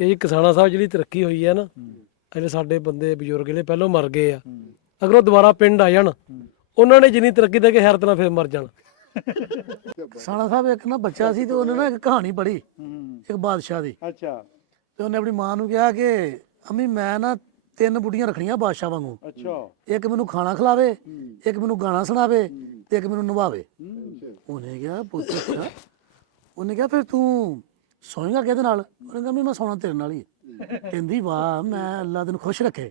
ਤੇ ਜੀ ਕਿਸਾਨਾ ਸਾਹਿਬ ਜਿਹੜੀ ਤਰੱਕੀ ਹੋਈ ਹੈ ਨਾ ਜਿਹੜੇ ਸਾਡੇ ਬੰਦੇ ਬਜ਼ੁਰਗ ਜਿਹੜੇ ਪਹਿਲਾਂ ਮਰ ਗਏ ਆ। ਅਗਰ ਉਹ ਦੁਬਾਰਾ ਪਿੰਡ ਆ ਜਾਣ ਉਹਨਾਂ ਨੇ ਜਿੰਨੀ ਤਰੱਕੀ ਦੇ ਕੇ ਹੈਰਤ ਨਾਲ ਫਿਰ ਮਰ ਜਾਣ। ਸਾਲਾ ਸਾਹਿਬ ਇੱਕ ਨਾ ਬੱਚਾ ਸੀ ਤੇ ਉਹਨੇ ਨਾ ਇੱਕ ਕਹਾਣੀ ਪੜ੍ਹੀ ਇੱਕ ਬਾਦਸ਼ਾਹ ਦੀ। ਅੱਛਾ। ਤੇ ਉਹਨੇ ਆਪਣੀ ਮਾਂ ਨੂੰ ਕਿਹਾ ਕਿ ਅੰਮੀ ਮੈਂ ਨਾ ਤਿੰਨ ਬੁੱਢੀਆਂ ਰੱਖਣੀਆਂ ਬਾਦਸ਼ਾਹ ਵਾਂਗੂ। ਅੱਛਾ। ਇੱਕ ਮੈਨੂੰ ਖਾਣਾ ਖਿਲਾਵੇ ਇੱਕ ਮੈਨੂੰ ਗਾਣਾ ਸੁਣਾਵੇ ਤੇ ਇੱਕ ਮੈਨੂੰ ਨਵਾਵੇ। ਉਹਨੇ ਕਿਹਾ ਪੁੱਤ ਅੱਛਾ ਉਹਨੇ ਕਿਹਾ ਫਿਰ ਤੂੰ ਸੌਂਏਗਾ ਕਿਹਦੇ ਨਾਲ? ਉਹਨੇ ਕਿਹਾ ਵੀ ਮੈਂ ਸੌਣਾ ਤੇਰੇ ਨਾਲ ਹੀ। ਹੈ। ਕਹਿੰਦੀ ਵਾਹ ਮੈਂ ਅੱਲਾ ਤੈਨੂੰ ਖੁਸ਼ ਰੱਖੇ।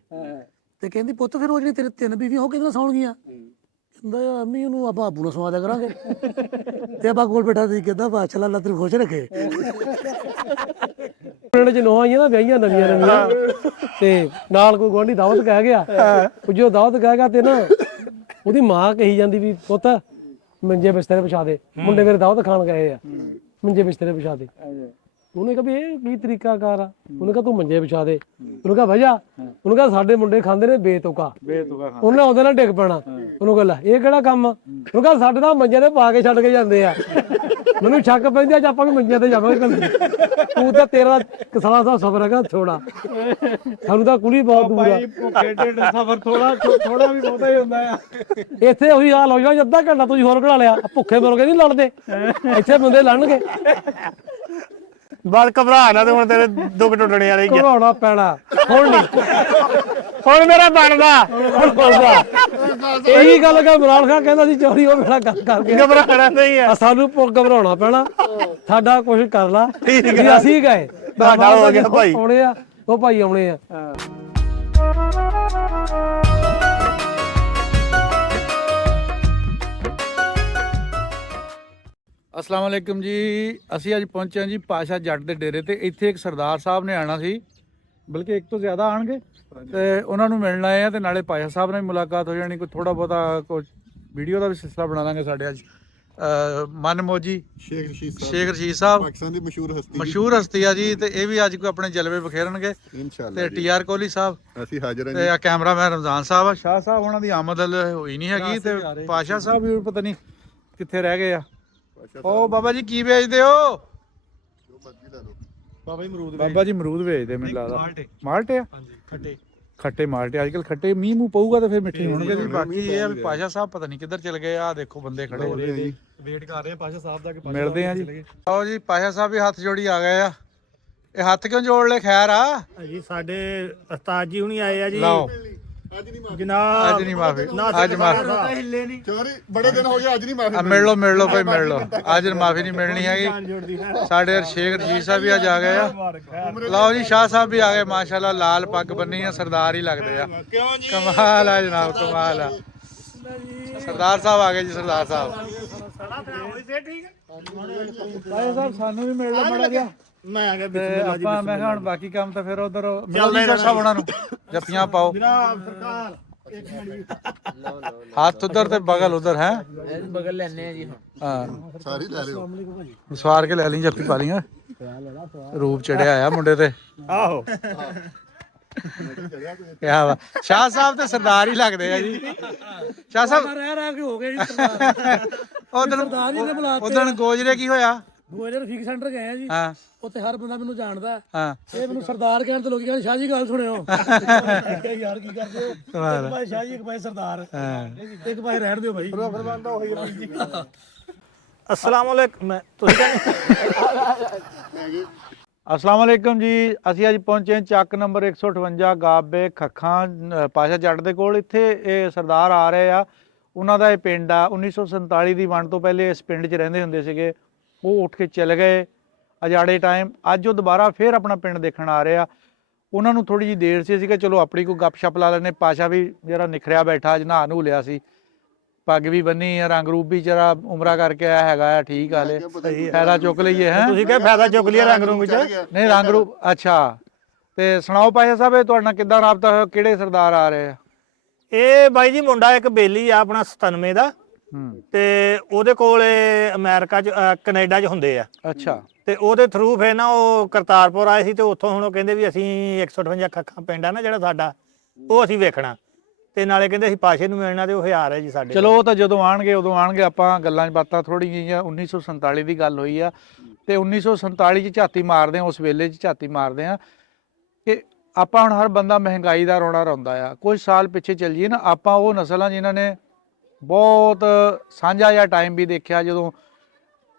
ਤੇ ਕਹਿੰਦੀ ਪੁੱਤ ਫਿਰ ਉਹ ਜਿਹੜੀ ਤੇਰੇ ਤਿੰਨ ਬੀਵੀਆਂ ਉਹ ਕਿਹਦੇ ਨਾਲ ਸੌਣਗੀਆਂ? ਕਹਿੰਦਾ ਯਾਰ ਅੰਮੀ ਉਹਨੂੰ ਆਪਾਂ ਆਬੂ ਨਾਲ ਸਵਾ ਦਿਆ ਕਰਾਂਗੇ। ਤੇ ਆਪਾਂ ਕੋਲ ਬੈਠਾ ਸੀ ਕਹਿੰਦਾ ਚੱਲ ਅੱਲਾ ਤੈਨੂੰ ਖੁਸ਼ ਰੱਖੇ। ਪਿੰਡ ਚ ਨੋਹਾਂ ਆਈਆਂ ਨਾ ਵਿਆਹੀਆਂ ਨਵੀਆਂ ਨਵੀਆਂ। ਤੇ ਨਾਲ ਕੋਈ ਗੁਆਂਢੀ ਦਾਵਤ ਕਹਿ ਗਿਆ। ਉਹ ਜੋ ਦਾਵਤ ਕਹਿ ਗਿਆ ਤੇ ਨਾ ਉਹਦੀ ਮਾਂ ਕਹੀ ਜਾਂਦੀ ਵੀ ਪੁੱਤ ਮੰਜੇ ਬਿਸਤਰੇ ਵਿਛਾ ਦੇ। ਮੁੰਡੇ ਮੇਰੇ ਦਾਵਤ ਖਾਣ ਗਏ ਆ। ਮੰਜੇ ਬਿਸਤਰੇ ਵਿਛਾ ਦੇ। ਉਹਨੇ ਕਿਹਾ ਵੀ ਇਹ ਕੀ ਤਰੀਕਾ ਕਾਰ ਆ ਉਹਨੇ ਕਿਹਾ ਤੂੰ ਮੰਜੇ ਵਿਛਾ ਦੇ। ਉਹਨੇ ਕਿਹਾ ਵਜਾ। ਉਹਨੇ ਕਿਹਾ ਸਾਡੇ ਮੁੰਡੇ ਖਾਂਦੇ ਨੇ ਬੇਤੁਕਾ। ਉਹਨੇ ਉਹਦੇ ਨਾਲ ਡਿੱਗ ਪੈਣਾ। ਉਹਨੂੰ ਕਹਿੰਦਾ ਇਹ ਕਿਹੜਾ ਕੰਮ? ਉਹਨੂੰ ਕਹਿੰਦਾ ਸਾਡੇ ਤਾਂ ਮੰਜੇ ਤੇ ਪਾ ਕੇ ਛੱਡ ਕੇ ਜਾਂਦੇ ਆ। ਮੈਨੂੰ ਸ਼ੱਕ ਪੈਂਦੀ ਅੱਜ ਆਪਾਂ ਵੀ ਮੰਜੇ ਤੇ ਜਾਵਾਂਗੇ ਕੱਲ ਤੂੰ ਤਾਂ ਤੇਰਾ ਕਿਸਾਨਾ ਸਾਹਿਬ ਸਬਰ ਹੈਗਾ ਥੋੜਾ ਸਾਨੂੰ ਤਾਂ ਕੁਲੀ ਬਹੁਤ ਦੂਰ ਆ। ਭਾਈ ਢਿੱਡ ਸਫਰ ਥੋੜਾ ਥੋੜਾ ਵੀ ਬਹੁਤਾ ਹੀ ਹੁੰਦਾ ਆ। ਇੱਥੇ ਉਹੀ ਹਾਲ ਹੋ ਜਾਣਾ ਅੱਧਾ ਘੰਟਾ ਤੁਸੀਂ ਹੋਰ ਘੜਾ ਲਿਆ ਭੁੱਖੇ ਮੁਰਗੇ ਨਹੀਂ ਲੜਦੇ। ਇੱਥੇ ਬੰਦੇ ਲੜਨਗੇ। ਬਸ ਘਬਰਾ ਨਾ ਤੇ ਹੁਣ ਤੇਰੇ ਦੁੱਖ ਟੁੱਟਣੇ ਵਾਲੇ ਹੀ ਆ। ਘਬਰਾਉਣਾ ਪੈਣਾ। ਹੁਣ ਨਹੀਂ ਹੁਣ ਮੇਰਾ ਬਣਦਾ। ਹੁਣ ਬੋਲਦਾ ਇਹੀ ਗੱਲ ਕਿ ਇਮਰਾਨ ਖਾਨ ਕਹਿੰਦਾ ਸੀ ਚੋਰੀ ਉਹ ਮੇਰਾ ਗੱਲ ਕਰ ਗਿਆ ਘਬਰਾਣਾ ਨਹੀਂ ਆ। ਸਾਨੂੰ ਪੁੱਗ ਘਬਰਾਉਣਾ ਪੈਣਾ। ਸਾਡਾ ਕੁਝ ਕਰ ਲਾ। ਠੀਕ ਅਸੀਂ ਗਏ। ਤੁਹਾਡਾ ਹੋ ਗਿਆ ਭਾਈ। ਆਉਣੇ ਆ ਉਹ ਭਾਈ ਆਉਣੇ ਆ। ਅਸਲਾਮ ਵਾਲੇਕਮ ਜੀ। ਅਸੀਂ ਅੱਜ ਪਹੁੰਚੇ ਹਾਂ ਜੀ ਪਾਸ਼ਾ ਜੱਟ ਦੇ ਡੇਰੇ ਤੇ। ਇੱਥੇ ਇੱਕ ਸਰਦਾਰ ਸਾਹਿਬ ਨੇ ਆਣਾ ਸੀ। ਬਲਕਿ ਇੱਕ ਤੋਂ ਜ਼ਿਆਦਾ ਆਣਗੇ ਤੇ ਉਹਨਾਂ ਨੂੰ ਮਿਲਣ ਆਏ ਆ ਤੇ ਨਾਲੇ ਪਾਸ਼ਾ ਸਾਹਿਬ ਨਾਲ ਵੀ ਮੁਲਾਕਾਤ ਹੋ ਜਾਣੀ। ਕੋਈ ਥੋੜਾ ਬਹੁਤਾ ਕੁਝ ਵੀਡੀਓ ਦਾ ਵੀ ਸਿਲਸਿਲਾ ਬਣਾ ਲਾਂਗੇ ਸਾਡੇ ਅੱਜ। ਅਹ ਮਨ ਮੋਜੀ ਸ਼ੇਖ ਰਸ਼ੀਦ ਸਾਹਿਬ। ਸ਼ੇਖ ਰਸ਼ੀਦ ਸਾਹਿਬ। ਪਾਕਿਸਤਾਨ ਦੀ ਮਸ਼ਹੂਰ ਹਸਤੀ ਮਸ਼ਹੂਰ ਹਸਤੀ ਆ ਜੀ ਤੇ ਇਹ ਵੀ ਅੱਜ ਕੋਈ ਆਪਣੇ ਜਲਵੇ ਬਖੇਰਨਗੇ ਇਨਸ਼ਾਅੱਲਾ ਤੇ ਟੀਆਰ ਕੋਹਲੀ ਸਾਹਿਬ। ਅਸੀਂ ਹਾਜ਼ਰ ਹਾਂ ਤੇ ਆ ਕੈਮਰਾਮੈਨ ਰਮਜ਼ਾਨ ਸਾਹਿਬ ਆ। ਸ਼ਾਹ ਸਾਹਿਬ ਉਹਨਾਂ ਦੀ ਆਮਦ ਹੋਈ ਨਹੀਂ ਹੈਗੀ ਤੇ ਪਾਸ਼ਾ ਸਾਹਿਬ ਵੀ ਪਤਾ ਨਹੀਂ ਕਿੱਥੇ ਰਹਿ ਗਏ ਆ। ਉਹ ਬਾਬਾ ਜੀ ਕੀ ਵੇਚਦੇ ਹੋ? ਜੋ ਮਰਜ਼ੀ ਲੈ ਲਓ ਬਾਬਾ ਜੀ ਅਮਰੂਦ ਬਾਬਾ ਜੀ ਅਮਰੂਦ ਵੇਚਦੇ ਮੈਨੂੰ ਲੱਗਦਾ। ਮਾਲਟੇ। ਮਾਲਟੇ ਆ? ਹਾਂਜੀ ਖੱਟੇ। ਖੱਟੇ ਮਾਲਟੇ ਅੱਜ ਕੱਲ ਖੱਟੇ ਮੀਂਹ ਮੂੰਹ ਪਊਗਾ ਤਾਂ ਫਿਰ ਮਿੱਠੇ ਹੋਣਗੇ। ਜੀ ਬਾਕੀ ਇਹ ਆ ਵੀ ਪਾਸ਼ਾ ਸਾਹਿਬ ਪਤਾ ਨਹੀਂ ਕਿੱਧਰ ਚਲ ਗਏ ਆ ਦੇਖੋ ਬੰਦੇ ਖੜੇ ਆ ਜੀ ਵੇਟ ਕਰ ਰਹੇ ਆ ਪਾਸ਼ਾ ਸਾਹਿਬ ਦਾ ਕਿ ਪਾਸ਼ਾ ਮਿਲਦੇ ਆ ਜੀ। ਆਓ ਜੀ ਪਾਸ਼ਾ ਸਾਹਿਬ ਵੀ ਹੱਥ ਜੋੜੀ ਆ ਗਏ ਆ। ਇਹ ਹੱਥ ਕਿਉਂ ਜੋੜ ਲੈ ਖੈਰ ਆ। ਜੀ ਸਾਡੇ ਉਸਤਾਦ ਜੀ ਹੁਣੀ ਆਏ ਆ ਜੀ। ਲਓ। ਅੱਜ ਨਹੀਂ ਮਾਫੀ। ਜਨਾਬ ਅੱਜ ਨਹੀਂ ਮਾਫੀ। ਨਾ ਅੱਜ ਮਾਫੀ। ਹਿੱਲੇ ਨਹੀਂ। ਚੋਰੀ ਬੜੇ ਦਿਨ ਹੋ ਗਏ ਅੱਜ ਨਹੀਂ ਮਾਫੀ ਆ ਮਿਲ ਲਓ ਮਿਲ ਲਓ ਭਾਈ ਮਿਲ ਲਓ। ਅੱਜ ਮਾਫੀ ਨਹੀਂ ਮਿਲਣੀ ਹੈਗੀ। ਸਾਡੇ ਸ਼ੇਖ ਰਸ਼ੀਦ ਸਾਹਿਬ ਵੀ ਅੱਜ ਆ ਗਏ ਆ। ਲਓ ਜੀ ਸ਼ਾਹ ਸਾਹਿਬ ਵੀ ਆ ਗਏ ਮਾਸ਼ਾਅੱਲਾ ਲਾਲ ਪੱਗ ਬੰਨੀ ਆ ਸਰਦਾਰ ਹੀ ਲੱਗਦੇ ਆ। ਕਿਉਂ ਜੀ? ਕਮਾਲ ਆ ਜਨਾਬ ਕਮਾਲ ਆ। ਸਰਦਾਰ ਸਾਹਿਬ ਆ ਗਏ ਜੀ ਸਰਦਾਰ ਸਾਹਿਬ। ਭਾਈ ਸਾਹਿਬ ਸਾਨੂੰ ਵੀ ਮਿਲ ਲਓ ਮਾੜਾ ਜਿਹਾ। ਮੈਂ ਆ ਗਿਆ ਤੇ ਬਿਸਮਿਲ੍ਲਾ ਜੀ ਆਪਾਂ ਮੈਂ ਕਿਹਾ ਹੁਣ ਬਾਕੀ ਕੰਮ ਤਾਂ ਫਿਰ ਉਧਰ ਮਿਲਦੇ ਸਾਹਿਬ ਉਹਨਾਂ ਨੂੰ। ਜੱਫੀਆਂ ਪਾਓ। ਜਨਾਬ ਸਰਕਾਰ ਇੱਕ ਮਿੰਟ ਜੀ। ਹੱਥ ਉਧਰ ਤੇ ਬਗਲ ਉਧਰ ਹੈ? ਬਗਲ ਲੈਣੇ ਆ ਜੀ ਹੁਣ। ਹਾਂ। ਸਾਰੀ ਲੈ ਲਿਓ। ਸਵਾਰ ਕੇ ਲੈ ਲਈ ਜੱਫੀ ਪਾ ਲਈਆਂ ਰੂਪ ਚੜਿਆ ਆ ਮੁੰਡੇ ਤੇ। ਆਹੋ। ਕਿਆ ਵਾ। ਸ਼ਾਹ ਸਾਹਿਬ ਤੇ ਸਰਦਾਰ ਹੀ ਲੱਗਦੇ ਆ ਜੀ। ਸ਼ਾਹ ਸਾਹਿਬ ਰਹਿ ਰਹਿ ਕੇ ਹੋ ਗਏ ਜੀ ਸਰਦਾਰ। ਉਧਰ ਸਰਦਾਰ ਜੀ ਨੇ ਬੁਲਾਤੇ ਉਧਰ ਗੋਜਰੇ ਕੀ ਹੋਇਆ? ਗੋਜਰ ਫਿਕ ਸੈਂਟਰ ਗਏ ਆ ਜੀ। ਹਾਂ। ਉੱਥੇ ਹਰ ਬੰਦਾ ਮੈਨੂੰ ਜਾਣਦਾ। ਹੈ। ਹਾਂ ਇਹ ਮੈਨੂੰ ਸਰਦਾਰ ਕਹਿਣ ਤੇ ਲੋਕੀ ਕਹਿੰਦੇ ਸ਼ਾਹ ਜੀ ਗੱਲ ਸੁਣਿਓ। ਯਾਰ ਕੀ ਕਰਦੇ ਹੋ? ਕਮਾਲ ਇੱਕ ਭਾਈ ਸ਼ਾਹ ਜੀ ਇੱਕ ਭਾਈ ਸਰਦਾਰ। ਹਾਂ। ਇੱਕ ਭਾਈ ਰਹਿਣ ਦਿਓ ਭਾਈ। ਅਸਲਾਮ ਵਾਲੇਕਮ ਮੈਂ ਤੁਸੀਂ ਕਹਿੰਦੇ ਅਸਲਾਮ ਵਾਲੇਕਮ ਜੀ। ਅਸੀਂ ਅੱਜ ਪਹੁੰਚੇ ਹਾਂ ਚੱਕ ਨੰਬਰ 158 ਗਾਬੇ ਖੱਖਾਂ ਪਾਸ਼ਾ ਜੱਟ ਦੇ ਕੋਲ। ਇੱਥੇ ਇਹ ਸਰਦਾਰ ਆ ਰਹੇ ਆ। ਉਹਨਾਂ ਦਾ ਇਹ ਪਿੰਡ ਆ। 1947 ਦੀ ਵੰਡ ਤੋਂ ਪਹਿਲੇ ਇਸ ਪਿੰਡ 'ਚ ਰਹਿੰਦੇ ਹੁੰਦੇ ਸੀਗੇ। ਉਹ ਉੱਠ ਕੇ ਚਲੇ ਗਏ। ਅਜਾੜੇ ਟਾਈਮ ਅੱਜ ਉਹ ਦੁਬਾਰਾ ਫੇਰ ਆਪਣਾ ਪਿੰਡ ਦੇਖਣ ਆ ਰਹੇ। ਆ ਉਹਨਾਂ ਨੂੰ ਥੋੜੀ ਜੀ ਦੇਰ ਸੀ ਅਸੀਂ ਕਿ ਚਲੋ ਆਪਣੀ ਕੋਈ ਗੱਪਸ਼ਪ ਲਾ ਲੈਨੇ ਪਾਸ਼ਾ ਵੀ ਜਿਹੜਾ ਨਿਖਰਿਆ ਬੈਠਾ ਅੱਜ ਨਹਾ ਨੂੰ ਲਿਆ ਸੀ। ਪੱਗ ਵੀ ਬੰਨੀ ਆ ਰੰਗ ਰੂਪ ਵੀ ਜਰਾ ਉਮਰਾ ਕਰਕੇ ਆਇਆ ਹੈਗਾ ਆ ਠੀਕ ਹਾਲੇ। ਫਾਇਦਾ ਚੁੱਕ ਲਈਏ ਹੈ? ਤੁਸੀਂ ਕਿਹਾ ਫਾਇਦਾ ਚੁੱਕ ਲਿਆ ਰੰਗ ਰੂੰਗ ਚ ਨਹੀਂ ਰੰਗ ਰੂਪ ਅੱਛਾ। ਤੇ ਸੁਣਾਓ ਪਾਸ਼ਾ ਸਾਹਿਬ ਇਹ ਤੁਹਾਡੇ ਨਾਲ ਕਿੱਦਾਂ ਰਾਬਤਾ ਹੋਇਆ? ਕਿਹੜੇ ਸਰਦਾਰ ਆ ਰਹੇ ਆ? ਇਹ ਬਾਈ ਜੀ ਮੁੰਡਾ ਇੱਕ ਬੇਲੀ ਆ ਆਪਣਾ 97 ਦਾ। ਤੇ ਉਹਦੇ ਕੋਲ ਇਹ ਅਮਰੀਕਾ ਚ ਕੈਨੇਡਾ ਚ ਹੁੰਦੇ ਆ। ਅੱਛਾ। ਤੇ ਉਹਦੇ ਥਰੂ ਫੇ ਨਾ ਉਹ ਕਰਤਾਰਪੁਰ ਆਏ ਸੀ ਤੇ ਉੱਥੋਂ ਹੁਣ ਉਹ ਕਹਿੰਦੇ ਵੀ ਅਸੀਂ 158 ਖੱਖਾਂ ਪਿੰਡ ਆ ਨਾ ਜਿਹੜਾ ਸਾਡਾ ਉਹ ਅਸੀਂ ਵੇਖਣਾ। ਤੇ ਨਾਲੇ ਕਹਿੰਦੇ ਅਸੀਂ ਪਾਸ਼ੇ ਨੂੰ ਮਿਲਣਾ ਤੇ ਉਹ ਹਜ਼ਾਰ ਹੈ ਜੀ ਸਾਡੇ ਚਲੋ ਉਹ ਤਾਂ ਜਦੋਂ ਆਣਗੇ ਉਦੋਂ ਆਣਗੇ ਆਪਾਂ ਗੱਲਾਂ 'ਚ ਬਾਤਾਂ ਥੋੜੀ ਜਿਹੀਆਂ। 1947 ਦੀ ਗੱਲ ਹੋਈ ਆ। ਤੇ 1947 ਚ ਝਾਤੀ ਮਾਰਦੇ ਆ ਉਸ ਵੇਲੇ ਚ ਝਾਤੀ ਮਾਰਦੇ ਆ। ਕਿ ਆਪਾਂ ਹੁਣ ਹਰ ਬੰਦਾ ਮਹਿੰਗਾਈ ਦਾ ਰੋਣਾ ਰੋਂਦਾ ਆ। ਕੁਝ ਸਾਲ ਪਿੱਛੇ ਚੱਲ ਜਾਈਏ ਨਾ ਆਪਾਂ ਉਹ ਨਸਲਾਂ ਜਿਨ੍ਹਾਂ ਨੇ ਬਹੁਤ ਸਾਂਝਾ ਜਿਹਾ ਟਾਈਮ ਵੀ ਦੇਖਿਆ ਜਦੋਂ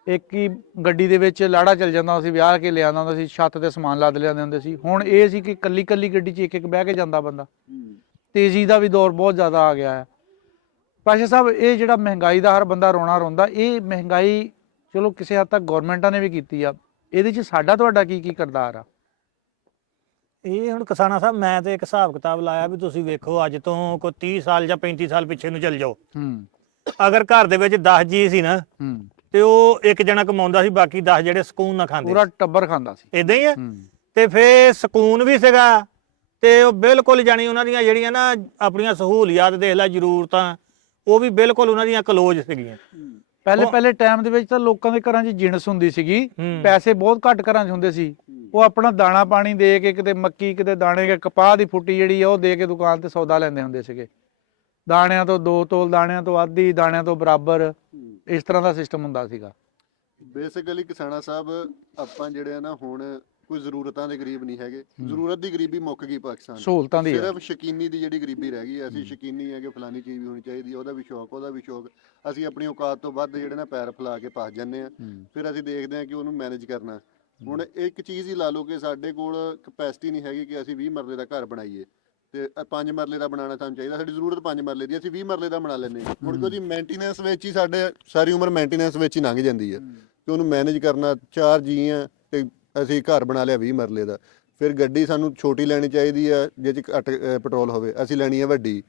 ਇੱਕ ਹੀ ਗੱਡੀ ਦੇ ਵਿੱਚ ਲਾੜਾ ਚੱਲ ਜਾਂਦਾ ਸੀ ਵਿਆਹ ਕੇ ਲਿਆਉਂਦਾ ਹੁੰਦਾ ਸੀ ਛੱਤ ਤੇ ਸਮਾਨ ਲੱਦ ਲਿਆਉਂਦੇ ਹੁੰਦੇ ਸੀ। ਹੁਣ ਇਹ ਸੀ ਕਿ ਕੱਲੀ ਕੱਲੀ ਗੱਡੀ 'ਚ ਇੱਕ ਇੱਕ ਬਹਿ ਕੇ ਜਾਂਦਾ ਬੰਦਾ। ਤੇਜ਼ੀ ਦਾ ਵੀ ਦੌਰ ਬਹੁਤ ਜ਼ਿਆਦਾ ਆ ਗਿਆ ਹੈ। ਪਾਸ਼ਾ ਸਾਹਿਬ ਇਹ ਜਿਹੜਾ ਮਹਿੰਗਾਈ ਦਾ ਹਰ ਬੰਦਾ ਰੋਣਾ ਰੋਂਦਾ ਇਹ ਮਹਿੰਗਾਈ ਚਲੋ ਕਿਸੇ ਹੱਦ ਤੱਕ ਗਵਰਨਮੈਂਟਾਂ ਨੇ ਵੀ ਕੀਤੀ ਆ। ਇਹਦੇ 'ਚ ਸਾਡਾ ਤੁਹਾਡਾ ਕੀ ਕੀ ਕਿਰਦਾਰ ਆ? ਇਹ ਹੁਣ ਕਿਸਾਨਾ ਸਾਹਿਬ ਮੈਂ ਤੇ ਇੱਕ ਹਿਸਾਬ ਕਿਤਾਬ ਲਾਇਆ ਵੀ ਤੁਸੀਂ ਵੇਖੋ ਅੱਜ ਤੋਂ ਕੋਈ 30 ਸਾਲ ਜਾਂ 35 ਸਾਲ ਪਿੱਛੇ ਨੂੰ ਚੱਲ ਜਾਓ। ਹੂੰ। ਅਗਰ ਘਰ ਦੇ ਵਿੱਚ 10 ਜੀ ਸੀ ਨਾ ਹੂੰ। ਤੇ ਉਹ ਇੱਕ ਜਣਾ ਕਮਾਉਂਦਾ ਸੀ ਬਾਕੀ 10 ਜਿਹੜੇ ਸਕੂਨ ਨਾਲ ਖਾਂਦੇ ਪੂਰਾ ਟੱਬਰ ਖਾਂਦਾ ਸੀ। ਇਦਾਂ ਹੀ ਹੈ। ਤੇ ਫੇਰ ਸਕੂਨ ਵੀ ਸੀਗਾ ਤੇ ਉਹ ਬਿਲਕੁਲ ਜਾਣੀ ਉਹਨਾਂ ਦੀਆਂ ਜਿਹੜੀਆਂ ਨਾ ਆਪਣੀਆਂ ਸਹੂਲੀਅਤ ਦੇਖ ਲੈ ਜ਼ਰੂਰਤਾਂ ਉਹ ਵੀ ਬਿਲਕੁਲ ਉਹਨਾਂ ਦੀਆਂ ਕਲੋਜ਼ ਸੀਗੀਆਂ। ਪਹਿਲੇ ਪਹਿਲੇ ਟਾਈਮ ਦੇ ਵਿੱਚ ਤਾਂ ਲੋਕਾਂ ਦੇ ਘਰਾਂ 'ਚ ਜਿਣਸ ਹੁੰਦੀ ਸੀਗੀ। ਪੈਸੇ ਬਹੁਤ ਘੱਟ ਘਰਾਂ 'ਚ ਹੁੰਦੇ ਸੀ। ਉਹ ਆਪਣਾ ਦਾਣਾ ਪਾਣੀ ਦੇ ਕੇ ਕਿਤੇ ਮੱਕੀ ਕਿਤੇ ਦਾਣੇ ਕੇ ਕਪਾਹ ਦੀ ਫੁੱਟੀ ਜਿਹੜੀ ਆ ਉਹ ਦੇ ਕੇ ਦੁਕਾਨ ਤੇ ਸੌਦਾ ਲੈਂਦੇ ਹੁੰਦੇ ਸੀਗੇ। ਦਾਣਿਆਂ ਤੋਂ ਦੋ ਤੋਲ ਦਾਣਿਆਂ ਤੋਂ ਆਧੀ ਦਾਣਿਆਂ ਤੋਂ ਬਰਾਬਰ ਇਸ ਤਰ੍ਹਾਂ ਦਾ ਸਿਸਟਮ ਹੁੰਦਾ ਸੀਗਾ। ਬੇਸਿਕਲੀ ਕਿਸਾਨਾ ਸਾਹਿਬ ਆਪਾਂ ਜਿਹੜੇ ਆ ਨਾ ਹੁਣ ਕੋਈ ਜ਼ਰੂਰਤਾਂ ਦੇ ਗਰੀਬ ਨਹੀਂ ਹੈਗੇ। ਜ਼ਰੂਰਤ ਦੀ ਗਰੀਬੀ ਮੁੱਕ ਗਈ ਪਾਕਿਸਤਾਨ। ਸਹੂਲਤਾਂ ਦੀ ਆ। ਸਿਰਫ ਸ਼ਕੀਨੀ ਦੀ ਜਿਹੜੀ ਗਰੀਬੀ ਰਹਿ ਗਈ ਅਸੀਂ ਸ਼ਕੀਨੀ ਹੈ ਕਿ ਫਲਾਨੀ ਚੀਜ਼ ਵੀ ਹੋਣੀ ਚਾਹੀਦੀ ਉਹਦਾ ਵੀ ਸ਼ੌਕ ਉਹਦਾ ਵੀ ਸ਼ੌਕ। ਅਸੀਂ ਆਪਣੀ ਔਕਾਤ ਤੋਂ ਵੱਧ ਜਿਹੜੇ ਨਾ ਪੈਰ ਫੈਲਾ ਕੇ ਫਸ ਜੰਨੇ ਆ। ਫਿਰ ਅਸੀਂ ਦੇਖਦੇ ਹਾਂ ਕਿ ਉਹਨੂੰ ਮੈਨੇਜ ਕਰਨਾ। ਹੁਣ ਇੱਕ ਚੀਜ਼ ਹੀ ਲਾ ਲਓ ਕਿ ਸਾਡੇ ਕੋਲ ਕਪੈਸਿਟੀ ਨਹੀਂ ਹੈਗੀ ਕਿ ਅਸੀਂ 20 ਮਰਲੇ ਦਾ ਘਰ ਬਣਾਈਏ ਤੇ 5 ਮਰਲੇ ਦਾ ਬਣਾਉਣਾ ਸਾਨੂੰ ਚਾਹੀਦਾ ਸਾਡੀ ਜ਼ਰੂਰਤ 5 ਮਰਲੇ ਦੀ ਅਸੀਂ 20 ਮਰਲੇ ਦਾ ਬਣਾ ਹਾਂ। ਹੁਣ ਕਿ ਉਹਦੀ ਮੇਨਟੇਨੈਂਸ ਵਿੱਚ ਹੀ ਸਾਡੇ ਸਾਰੀ ਉਮਰ ਮੇਨਟੇਨੈਂਸ ਵਿੱਚ ਹੀ ਲੰਘ ਜਾਂਦੀ ਹੈ। ਕਿ ਉਹਨੂੰ ਮੈਨੇਜ ਕਰਨਾ ਚਾਰ ਜੀ ਆ ਤੇ ਅਸੀਂ ਘਰ ਬਣਾ ਲਿਆ 20 ਮਰਲੇ ਦਾ। ਫਿਰ ਗੱਡੀ ਸਾਨੂੰ ਛੋਟੀ ਲੈਣੀ ਚਾਹੀਦੀ ਆ ਜਿਹ ਚ ਘੱਟ ਪੈਟਰੋਲ ਹੋਵੇ ਅਸੀਂ ਲੈਣੀ ਹੈ ਵੱਡੀ।